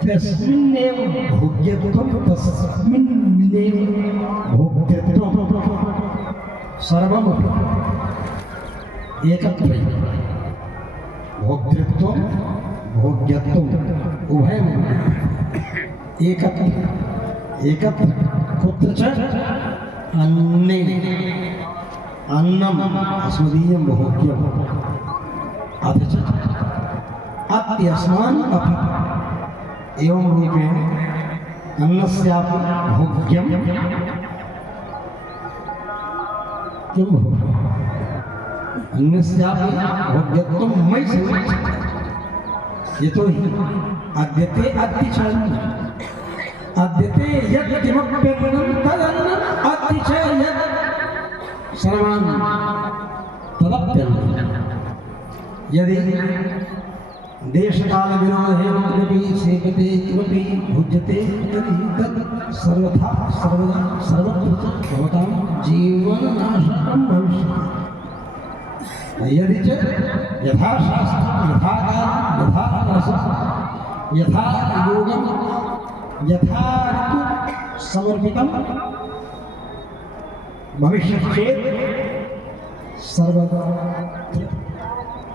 तस्मिन्नेव भोग्यत्वं तस्मिन्नेव भोग्यत्वं सर्वमपि एकत्रैव भोक्तृत्वं भोग्यत्वम् उभयमपि एकत्र कुत्रचित् अन्ने अन्नम् अस्मदीयं भोग्यम् अथ च अत्यस्मान् अपि एवं रूपेण अन्नस्यापि भोग्यं किं भवति अन्नस्यापि भोग्यत्वं मयि संगच्छति यतोहि अद्यते अद्य च अन्नम् अद्यते यत् किमप्यन्नं तदन्नम् अद्य च यत् सर्वान् तदप्यन्नं यदि देशकालविरोधेन किमपि सेव्यते किमपि भुज्यते तर्हि तत् सर्वथा सर्वदा सर्वत्र च भवतां जीवननाशकं भविष्यति यदि च यथा शास्त्रं यथा कालं यथा रसं यथा योगं यथा ऋतु समर्पितं भविष्यति चेत् सर्वदा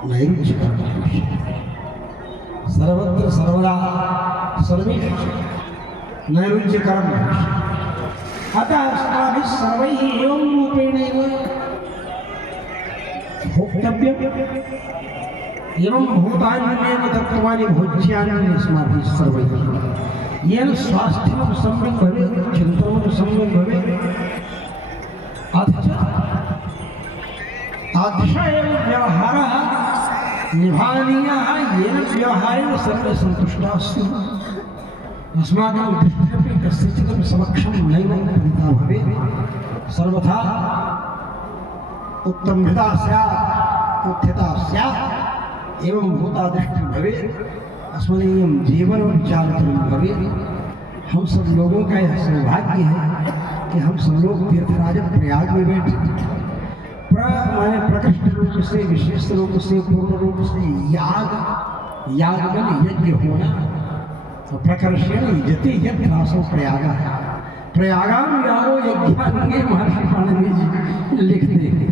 नैरुच्यकरं भविष्यति सर्वत्र सर्वदा सर्वेषु नैरुच्यकरं भविष्यति अतः अस्माभिः सर्वैः एवं रूपेणैव भोक्तव्यम् एवं भूतान्येव तत्त्वानि भोज्यानि अस्माभिः सर्वैः येन स्वास्थ्यमपि सम्यक् भवेत् चिन्तनमपि सम्यक् भवेत् अथ च तादृश एव व्यवहारः निभानीयः येन व्यवहारेण सर्वे सन्तुष्टाः स्युः अस्माकं दृष्टिरपि कस्यचिदपि समक्षं नैव पतिता भवेत् सर्वथा उत्तमता स्यात् उत्थिता स्यात् एवं भूता दृष्टि भवेत् अस्मदीयं जीवन चारित्रं भवेत् हम सब लोगों का यह सौभाग्य है कि हम सब लोग तीर्थराज प्रयाग में बैठे माने प्रकृष्ट रूप से, विशेष रूप से, पूर्ण रूप से याग में यज्ञ होना, तो प्रकर्षण यजते यज्ञासो प्रयागा, प्रयागाम यागो यज्ञांगे महर्षि पाणिनि जी लिखते हैं।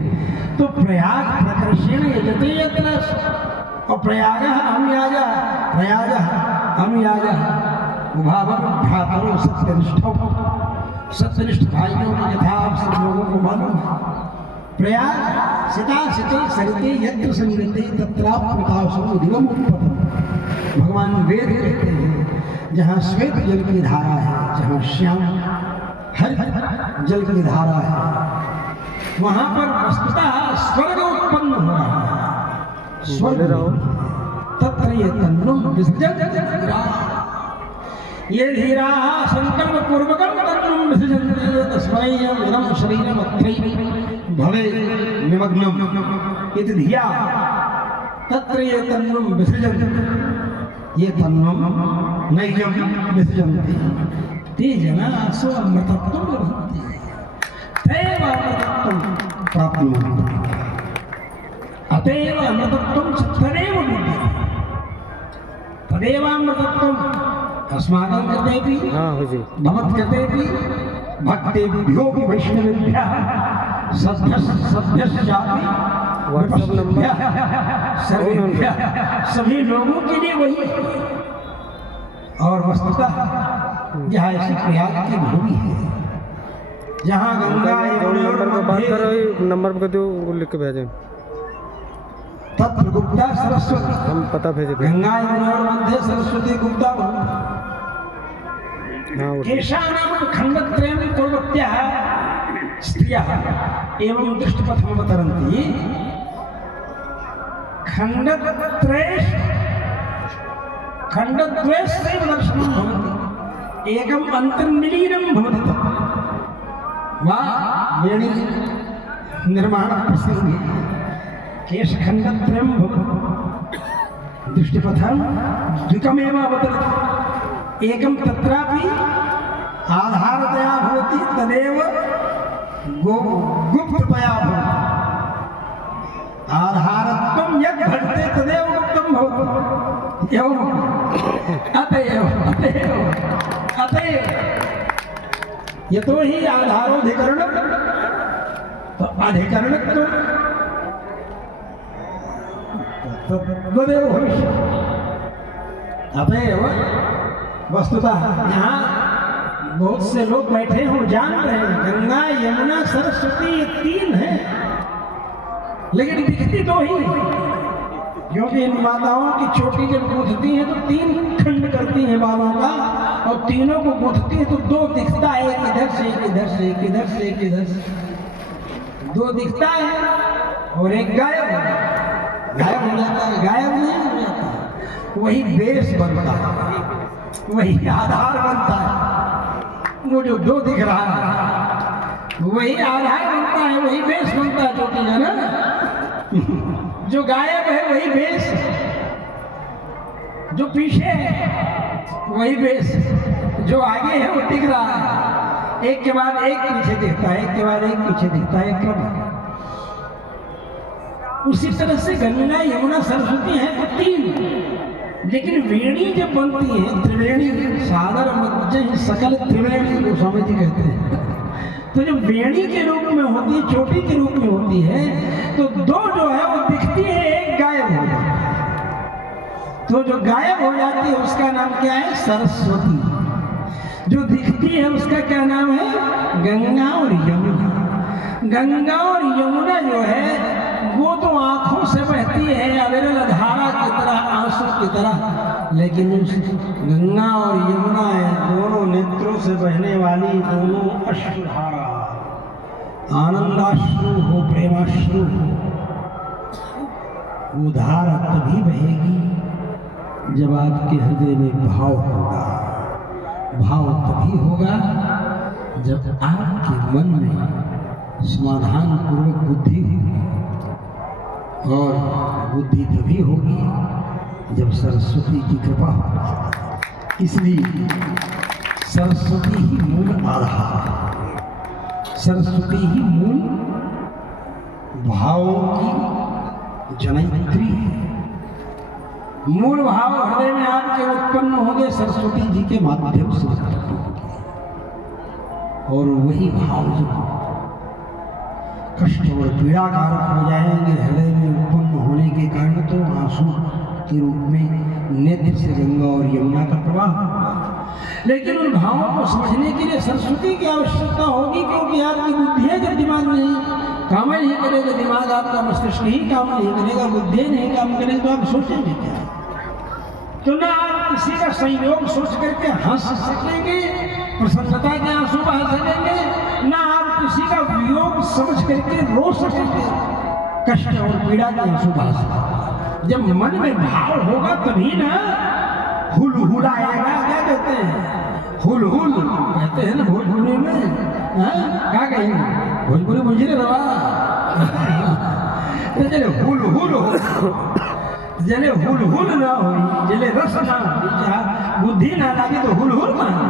तो प्रयाग प्रकर्षण यजते यज्ञास और प्रयाग हम याजा उभावन भ्रातरो सत्यनिष्ठ भाइयों की यथा आप सब लोगों को मालूम है। प्रयाग सिता सिते सरिते यत्र संगते तत्राप्तासो दिवम उत्पतम। भगवान वेद कहते हैं जहाँ श्वेत जल की धारा है, जहाँ श्याम हर जल की धारा है, वहाँ पर वस्तुतः स्वर्ग उत्पन्न हो रहा है। स्वर्ग तत्र ये तन्नुम विसृजत ये धीरा संकल्प पूर्वकम तन्नुम विसृजन्ते तस्मै इदं शरीरम अत्रैव भवे निमग्नम इति धिया तत्र ये तन्नुम विसृजन्ते ये तन्नुम नैजं विसृजन्ति ते जना सो अमृतत्वं लभन्ति तैव अमृतत्वं प्राप्नुवन्ति अतएव अमृतत्वं तदेव विद्यते तदेव अमृतत्वं अस्माकं कृतेपि भवत्कृतेपि भक्तेभ्यो वैष्णवेभ्यः सभ्यश्चापि सभी लोगों के लिए वही है। और वस्तुतः यह ऐसी प्रयाग की भूमि है जहाँ गंगा नंबर पर दो लिख के भेजें, तत्र गुप्ता सरस्वती हम पता भेज दें। गंगा यमुना मध्य सरस्वती गुप्ता केशानां खण्डत्रयं कुर्वत्यः स्त्रियः एवं दृष्टिपथमवतरन्ति। खण्डद्वयस्यैव दर्शनं भवति, एकम् अन्तर्निलीनं भवति तत् वा वेणी निर्माणप्रसङ्गे केशखण्डत्रयं भवति, दृष्टिपथं द्विकमेव अवतरति, एकं तत्रापि आधारतया भवति तदेव गुप्ततया भवति। आधारत्वं यद् घटते तदेव गुप्तं भवति। एवम् अतएव यतो हि आधारोऽधिकरणं अधिकरणत्वं तदेव भविष्यति। अतएव वस्तुतः यहाँ बहुत से लोग बैठे हो जान रहे हैं गंगा यमुना सरस्वती ये तीन है, लेकिन दिखती तो ही, क्योंकि इन माताओं की चोटी जब गूंथती है तो तीन खंड करती हैं बालों का, और तीनों को गूंथती है तो दो दिखता है, एक इधर से एक इधर से एक इधर से एक इधर से, दो दिखता है और एक गायब हो जाता है, गायब नहीं हो जाता, वही बेस बनता है, वही आधार बनता है। वो जो दो दिख रहा है वही आधार बनता है, वही बेस बनता है चोटी का ना। जो गायब है वही बेस, जो पीछे है वही बेस, जो आगे है वो दिख रहा है, एक के बाद एक पीछे दिखता है, एक के बाद एक पीछे दिखता है, क्रम। उसी तरह से गंगा यमुना सरस्वती है तो तीन, लेकिन वेणी जब बनती है त्रिवेणी, सागर मध्य सकल त्रिवेणी गोस्वामी जी कहते हैं, तो जब वेणी के रूप में होती है, चोटी के रूप में होती है, तो दो जो है वो दिखती है, एक गायब हो जाती है। तो जो गायब हो जाती है उसका नाम क्या है? सरस्वती। जो दिखती है उसका क्या नाम है? गंगा और यमुना। गंगा और यमुना जो है वो तो आंखों से बहती है अविरल धारा की तरह, आंसू की तरह, लेकिन उस गंगा और यमुना है दोनों नेत्रों से बहने वाली, दोनों अश्रुधारा, आनंदाश्रु हो, प्रेमाश्रु हो। वो धारा तभी बहेगी जब आपके हृदय में भाव होगा, भाव तभी होगा जब आपके मन में समाधान पूर्वक बुद्धि होगी, और बुद्धि तभी होगी जब सरस्वती की कृपा होगी। इसलिए सरस्वती ही मूल आधार है। सरस्वती ही मूल भावों की जनयित्री है। मूल भाव हृदय में आपके उत्पन्न होंगे सरस्वती जी के माध्यम से, और वही भाव जब कष्ट और पीड़ाकारक हो जाएंगे हृदय में उत्पन्न होने के कारण, तो आंसू के रूप में नेत्र से गंगा और यमुना का प्रवाह होगा। लेकिन उन भावों को समझने के लिए सरस्वती की आवश्यकता होगी, क्योंकि आपकी बुद्धि है, जब दिमाग नहीं काम नहीं करेगा, दिमाग आपका मस्तिष्क ही काम नहीं करेगा, बुद्धि नहीं काम करेगी, तो आप सोचेंगे क्या? तो ना आप किसी का संयोग सोच करके हंस सकेंगे, प्रसन्नता के आंसू बहा सकेंगे, ना आप किसी का वियोग समझ करके रो सकेंगे, कष्ट और पीड़ा के आंसू बहा सकेंगे। जब मन में भाव होगा तभी ना हुल आएगा। क्या कहते हैं? हुल कहते हैं ना भोजपुरी में। क्या कहेंगे? भोजपुरी बुझे रे बाबा। जले हुल हो, जले हुल ना हो, जले रस ना हो, बुद्धि ना लगे तो हुल ना हो।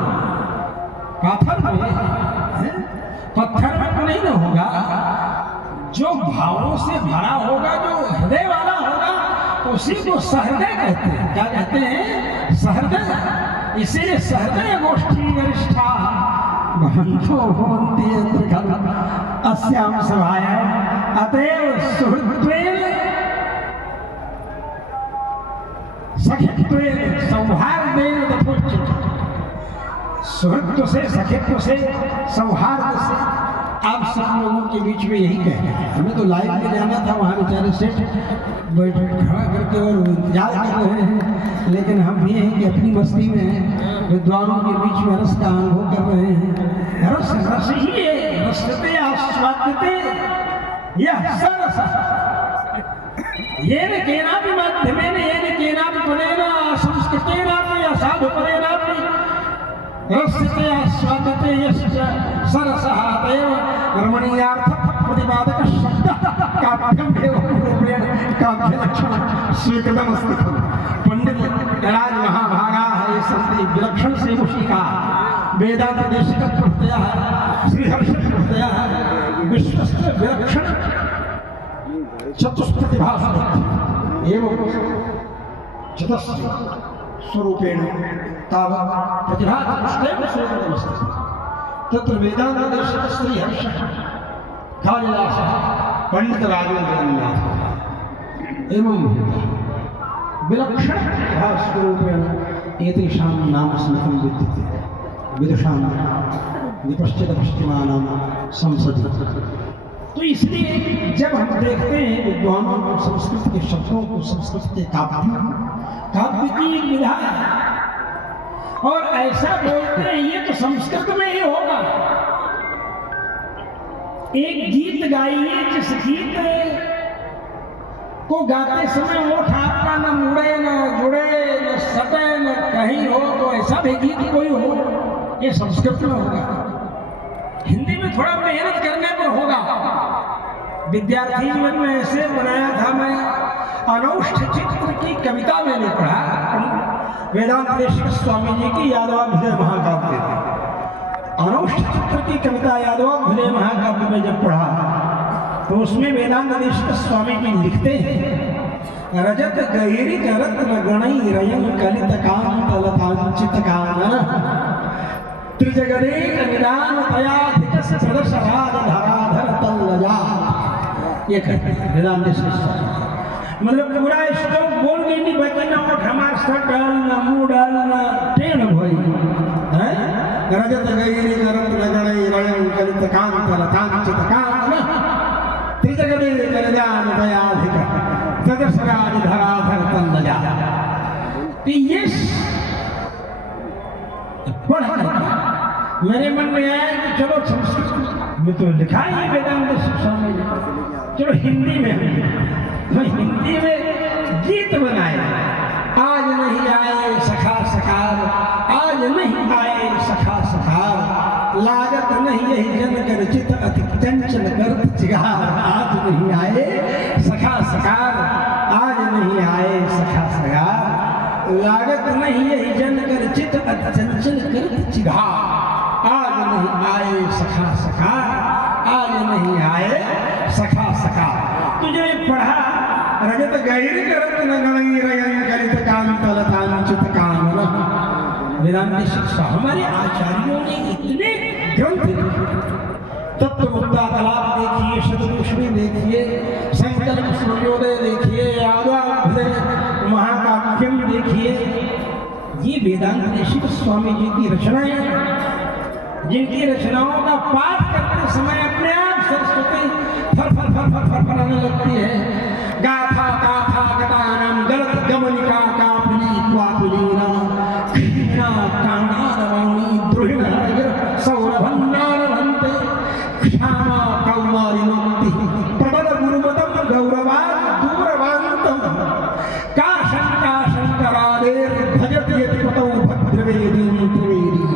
पत्थर में तो नहीं ना होगा। जो भावों से भरा होगा, जो हृदय वाला होगा, उसी को सहृदय कहते हैं। क्या कहते हैं? सहृदय। इसीलिए सहृदय गोष्ठी वरिष्ठा महंतो होन्ति यत्र खलु अस्याम सभायां अतएव सुहृद्त्वेन सखित्वेन सौहार्देन तथोच्यते। सुहृत्व से, सखित्व से, सौहार्द से आप सब लोगों के बीच में यही कहना है। हमें तो लाइव में जाना था, वहाँ बेचारे सेठ बैठ खड़ा करके और इंतजार कर रहे हैं, लेकिन हम भी यहीं कि अपनी मस्ती में हैं, विद्वानों के बीच में रस का अनुभव कर रहे हैं। रस रस ही है, रसते आस्वाद्यते यह सरस येन केनापि माध्यमेन येन केनापि पदेन संस्कृतेनापि असाधुपदेनापि रसते आस्वाद्यते यस्य सरसः अतएव रमणीयार्थ प्रतिपादक शब्द काव्यम एवं रूपेण काव्य लक्षण स्वीकृतमस्ति। पंडित राज महाभागा है संति विलक्षण से मुशिका वेदांत देशिक प्रत्यय है, श्रीहर्ष प्रत्यय है, विश्वस्त विलक्षण चतुष्प्रतिभास एवं चतुष्ट स्वरूपेण तावत् प्रतिभा चतुष्टयं स्वीकृतमस्ति। तत्र वेदांत देशिक श्रीहर्ष कालिदासः पंडित राजेन्द्र जगन्नाथ एवं विलक्षण स्वरूपेण एतेषां नाम स्मृतं विद्यते विदुषां निपश्चित पश्चिमानां संसदि। तो इसलिए जब हम देखते हैं विद्वानों को, संस्कृत के शब्दों को, संस्कृत के काव्य की एक विधा है, और ऐसा बोलते हैं ये तो संस्कृत में ही होगा। एक गीत गाइए, जिस गीत को गाते समय ओठ आपका न मुड़े, न जुड़े, न सटे, न कहीं हो, तो ऐसा भी गीत कोई हो, ये संस्कृत में होगा। हिंदी में थोड़ा मेहनत करने पर होगा। विद्यार्थी जीवन में ऐसे बनाया था मैं, अनौष्ठ चित्र की कविता मैंने पढ़ा, वेदांत देशिक स्वामी जी की यादवाभ्युदय महाकाव्य थी। अनौष्ठ चित्र की कविता यादवाभ्युदय महाकाव्य में जब पढ़ा, तो उसमें वेदांत देशिक स्वामी जी लिखते हैं, रजत गहिरी रत्न गणई रयं कलित कांत लतांचित कानन त्रिजगदेक निदान तयाधिक प्रदर्शनाद धराधर तल्लजा। ये कहते हैं वेदांत देशिक स्वामी। मतलब पूरा श्लोक बोल के नहीं बचे, न ओठ हमार सटल, न मुड़ल, न टेढ़ भई है। रजत गहिरी रत्न गणई रयं कलित कांत लतांचित कानन त्रिजगदेक निदान तयाधिक प्रदर्शनाद धराधर तल्लजा। ये पढ़ मेरे मन में आया कि चलो संस्कृत में तो लिखा ही वेदांत स्वामी जी, चलो हिंदी में तो हिंदी में गीत बनाए। आज नहीं आए सखा सखार, आज नहीं आए सखा सखार, लागत नहीं यही जन कर चित अति चंचल गर्द चिगार। आज नहीं आए सखा सखार, आज नहीं आए सखा सखार, लागत नहीं यही जन कर चित अति चंचल गर्द चिगार। आज नहीं आए सखा सखार, वेदांत शिक्षा हमारे आचार्यों ने इतने ग्रंथ तत्वमुक्ता कलाप देखिए, शतपुष्पी देखिए, संकल्प सूर्योदय देखिए, यादवाभ्युदय महाकाव्यम देखिए। ये वेदांत ऋषि स्वामी जी की रचनाएं, जिनकी रचनाओं का पाठ करते समय अपने आप सरस्वती फर फर फर फर फर फराने लगती है। गाथा गाथा गतानाम गलत गमनिका कापिनी क्वापिलीना कृष्णा कांडारवाणी द्रुहिणहर सौरभन्नारवन्ते क्षामा कौमारिमुक्ति प्रबल गुरुमतम गौरवात् दूरवान्तम काशं काशंकरादेर भजति यति पतौ भद्रवेदीं त्रिवेदीं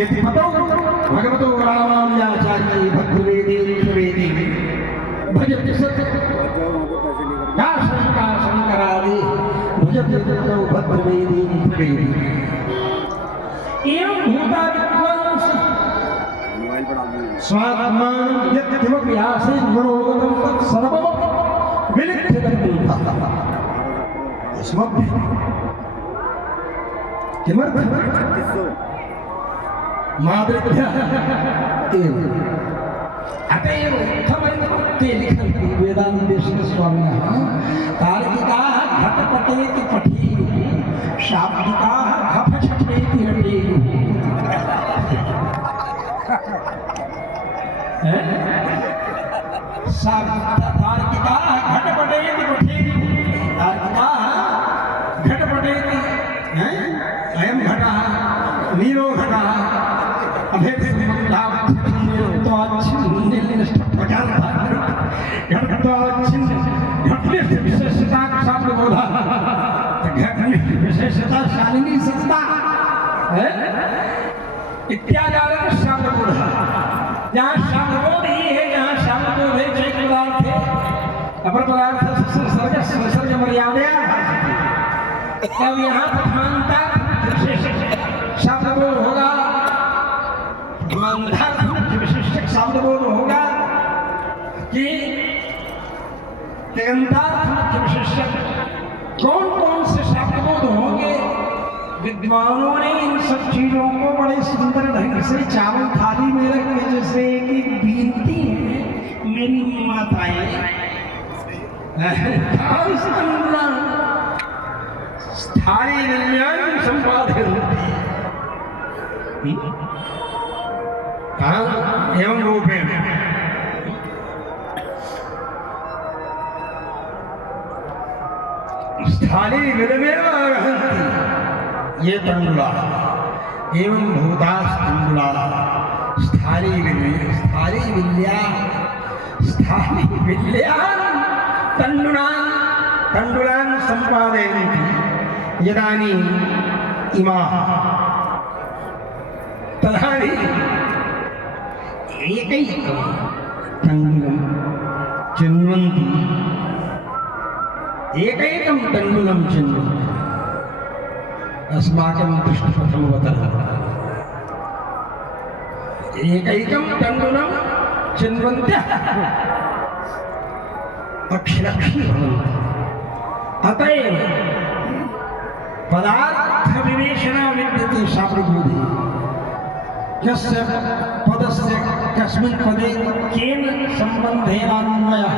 यति पतौ भगवतो रामानुजाचार्य भद्रवेदीं त्रिवेदीं भजति सत्य काशं काशंकरादेर भजति यति पतौ भद्रवेदीं त्रिवेदीं एवं भूता विद्वांस स्वात्मान यत्किमपि आसीत् मनोगतं तत् सर्वं विलिख्यतं अस्मभ्यं किमर्थं मादृभ्यः एव अतएव उत्तमं ते लिखन्ति वेदान्तदेशिकस्वामिनः तार्किकाः घटपटेति पठेयुः शाब्दिकाः घपछपेति रटेयुः तार्किकाः घटपटेति पठेयुः तार्किकाः घटपटेति अयं घटः नीरो घटः विशेषता शब्द बोला विशेषता शालिनी सत्ता इत्यादि शब्द बोला। जहाँ शब्द बोध ही है, जहाँ शब्द बोध है जय पदार्थ है अपर पदार्थ सर्ग मर्यादा। अब यहाँ प्रधानता शब्द बोध होगा, विशिष्ट शब्द बोध होगा कि विशिष्ट कौन कौन से शब्द बोध होंगे। विद्वानों ने इन सब चीजों को बड़े सुंदर ढंग से चावल थाली में रख के, जैसे एक बीनती है मेरी माताएं थाली निर्माण संपादन होती है एवं रूपेण स्थाली विदमेव अर्हन्ति ये तण्डुला एवं भूतास्तण्डुला स्थाली विल्या तण्डुलान् सम्पादयन्ति। यदानीम् इमाः तदानीम् एकैकं तण्डुलं चिन्वन्ति, एकैकं तण्डुलं चिन्वन्ति। अस्माकं दृष्टिपथमवतः एकैकं तण्डुलं चिन्वन्त्यः अक्षरक्षी भवन्ति। अतएव पदार्थविवेचना विद्यते शास्त्रबोधे। यस्य पदस्य कस्मिन् पदे केन सम्बन्धेनान्वयः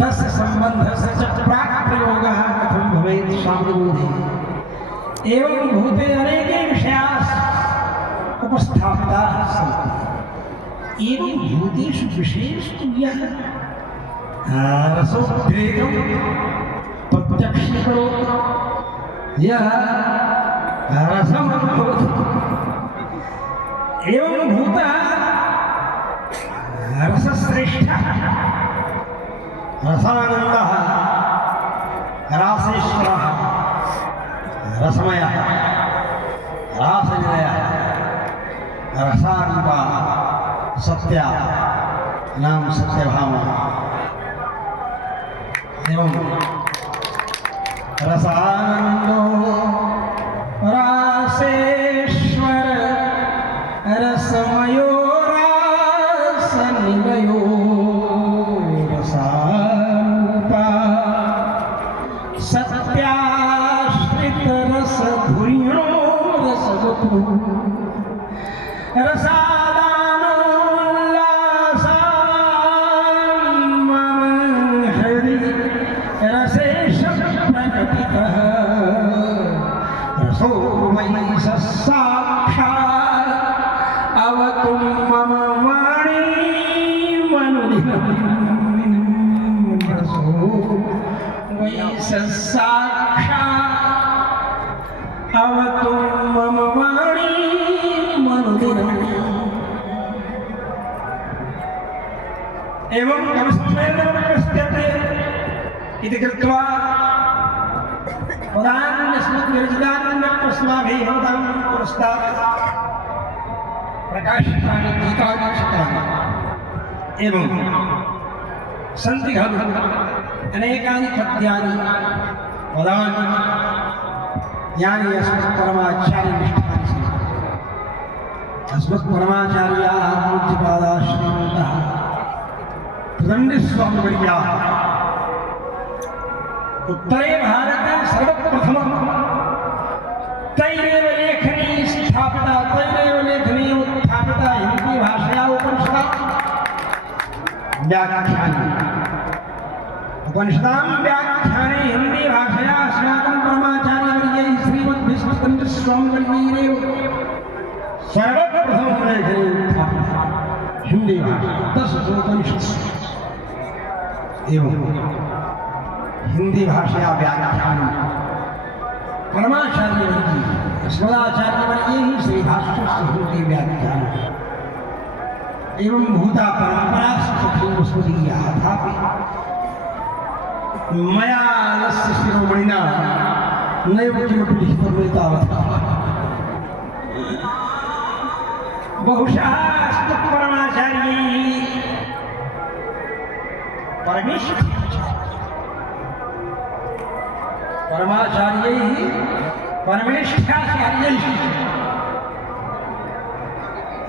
तस्य सम्बन्धस्य च प्राक्प्रयोगः कथं भवेत् शास्त्रबोधे। एवं भूते अनेके विषयाः उपस्थापिताः सन्ति। एवं भूतेषु विशेषतः यः रसोद्वेगं प्रत्यक्षीकरोति, यः रसमनुभवति। एवं भूतः रसश्रेष्ठः रसानन्दः रासेश्वरः रसमयः रासनिलयः रसारूपा सत्या नाम सत्यभामा। एवं रसानन्दो रासेश्वर रसमयो रासनिलयो रसादानोल्लासां मम हृदि रसेशं प्रकटितः रसो वै साक्षात् अवतु मम वाणी मनुदिनं रसो वै साक्षात् अवतु मम वाणी मनुदिनम् एवं कविसम्मेलनमस्त्यते इति कृत्वा पदान्यस्मद्विरचितान्यप्रस्माभिः भवतां पुरस्तात् प्रकाशितानि गीतानि चित्राणि एवं सन्ति खलु अनेकानि पद्यानि पदानि यानि अस्मत्परमाचार्यनिष्ठानि सन्ति अस्मत्परमाचार्याः पूज्यपादाश्रयन्तः त्रिदण्डस्वामिवर्याः उत्तरे भारते सर्वप्रथमं तैरेव लेखनी स्थापिता तैरेव लेखनी उत्थापिता हिंदी भाषया उपनिषदा व्याख्याने उपनिषदां व्याख्याने हिंदी भाषया अस्माकं परमाचार्यवर्यैः श्रीमद्विष्णुचन्द्रस्वामिवर्यैरेव सर्वप्रथमं लेखनी उत्थापिता हिंदी भाषा 10 उपनिषत्सु एवं हिंदी भाषया व्याख्यान परमाचार्यवर्यैः अस्मदाचार्यवर्यैः श्रीभाष्यस्य हिंदी व्याख्यान एवं भूता परम्परास्तु स्मदीया अथापि मया लस्य शिरोमणिना नैव किमपि लिखितम् एतावता बहुशः अस्मत्परमाचार्यैः परमाचार्यैः परमेष्ठ्याचार्यैः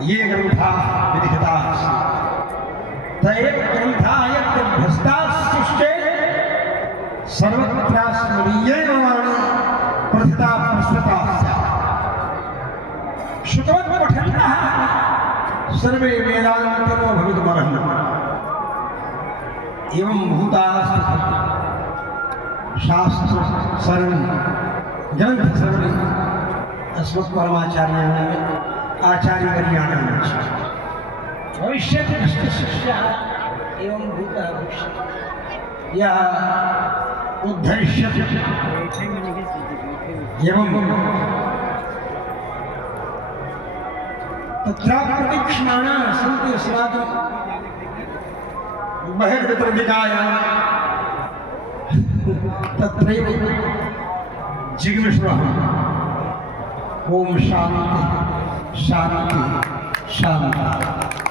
ये ग्रन्थाः विलिखिताः सन्ति ते ग्रन्थाः यत्र भ्रष्टाश्चेत् सर्वत्रास्मदीयेन वाणी प्रथिता प्रसृता स्यात् श्रुतवत्पठन्तः सर्वे वेदान्तनो भवितुमर्हन्ति एवं भूताः शास्त्र सरणी ग्रंथ सरणी अस्मत्परमाचार्य आचार्यवर्याणां भविष्यति शिष्यः एवं भूतः भविष्यति यः उद्धरिष्यति एवं तत्र प्रतीक्ष्णाः सन्ति अस्माकं बहिर्विप्रदिकायां तत्रैव जिज्ञासुरः ओम शांति शांति शांति।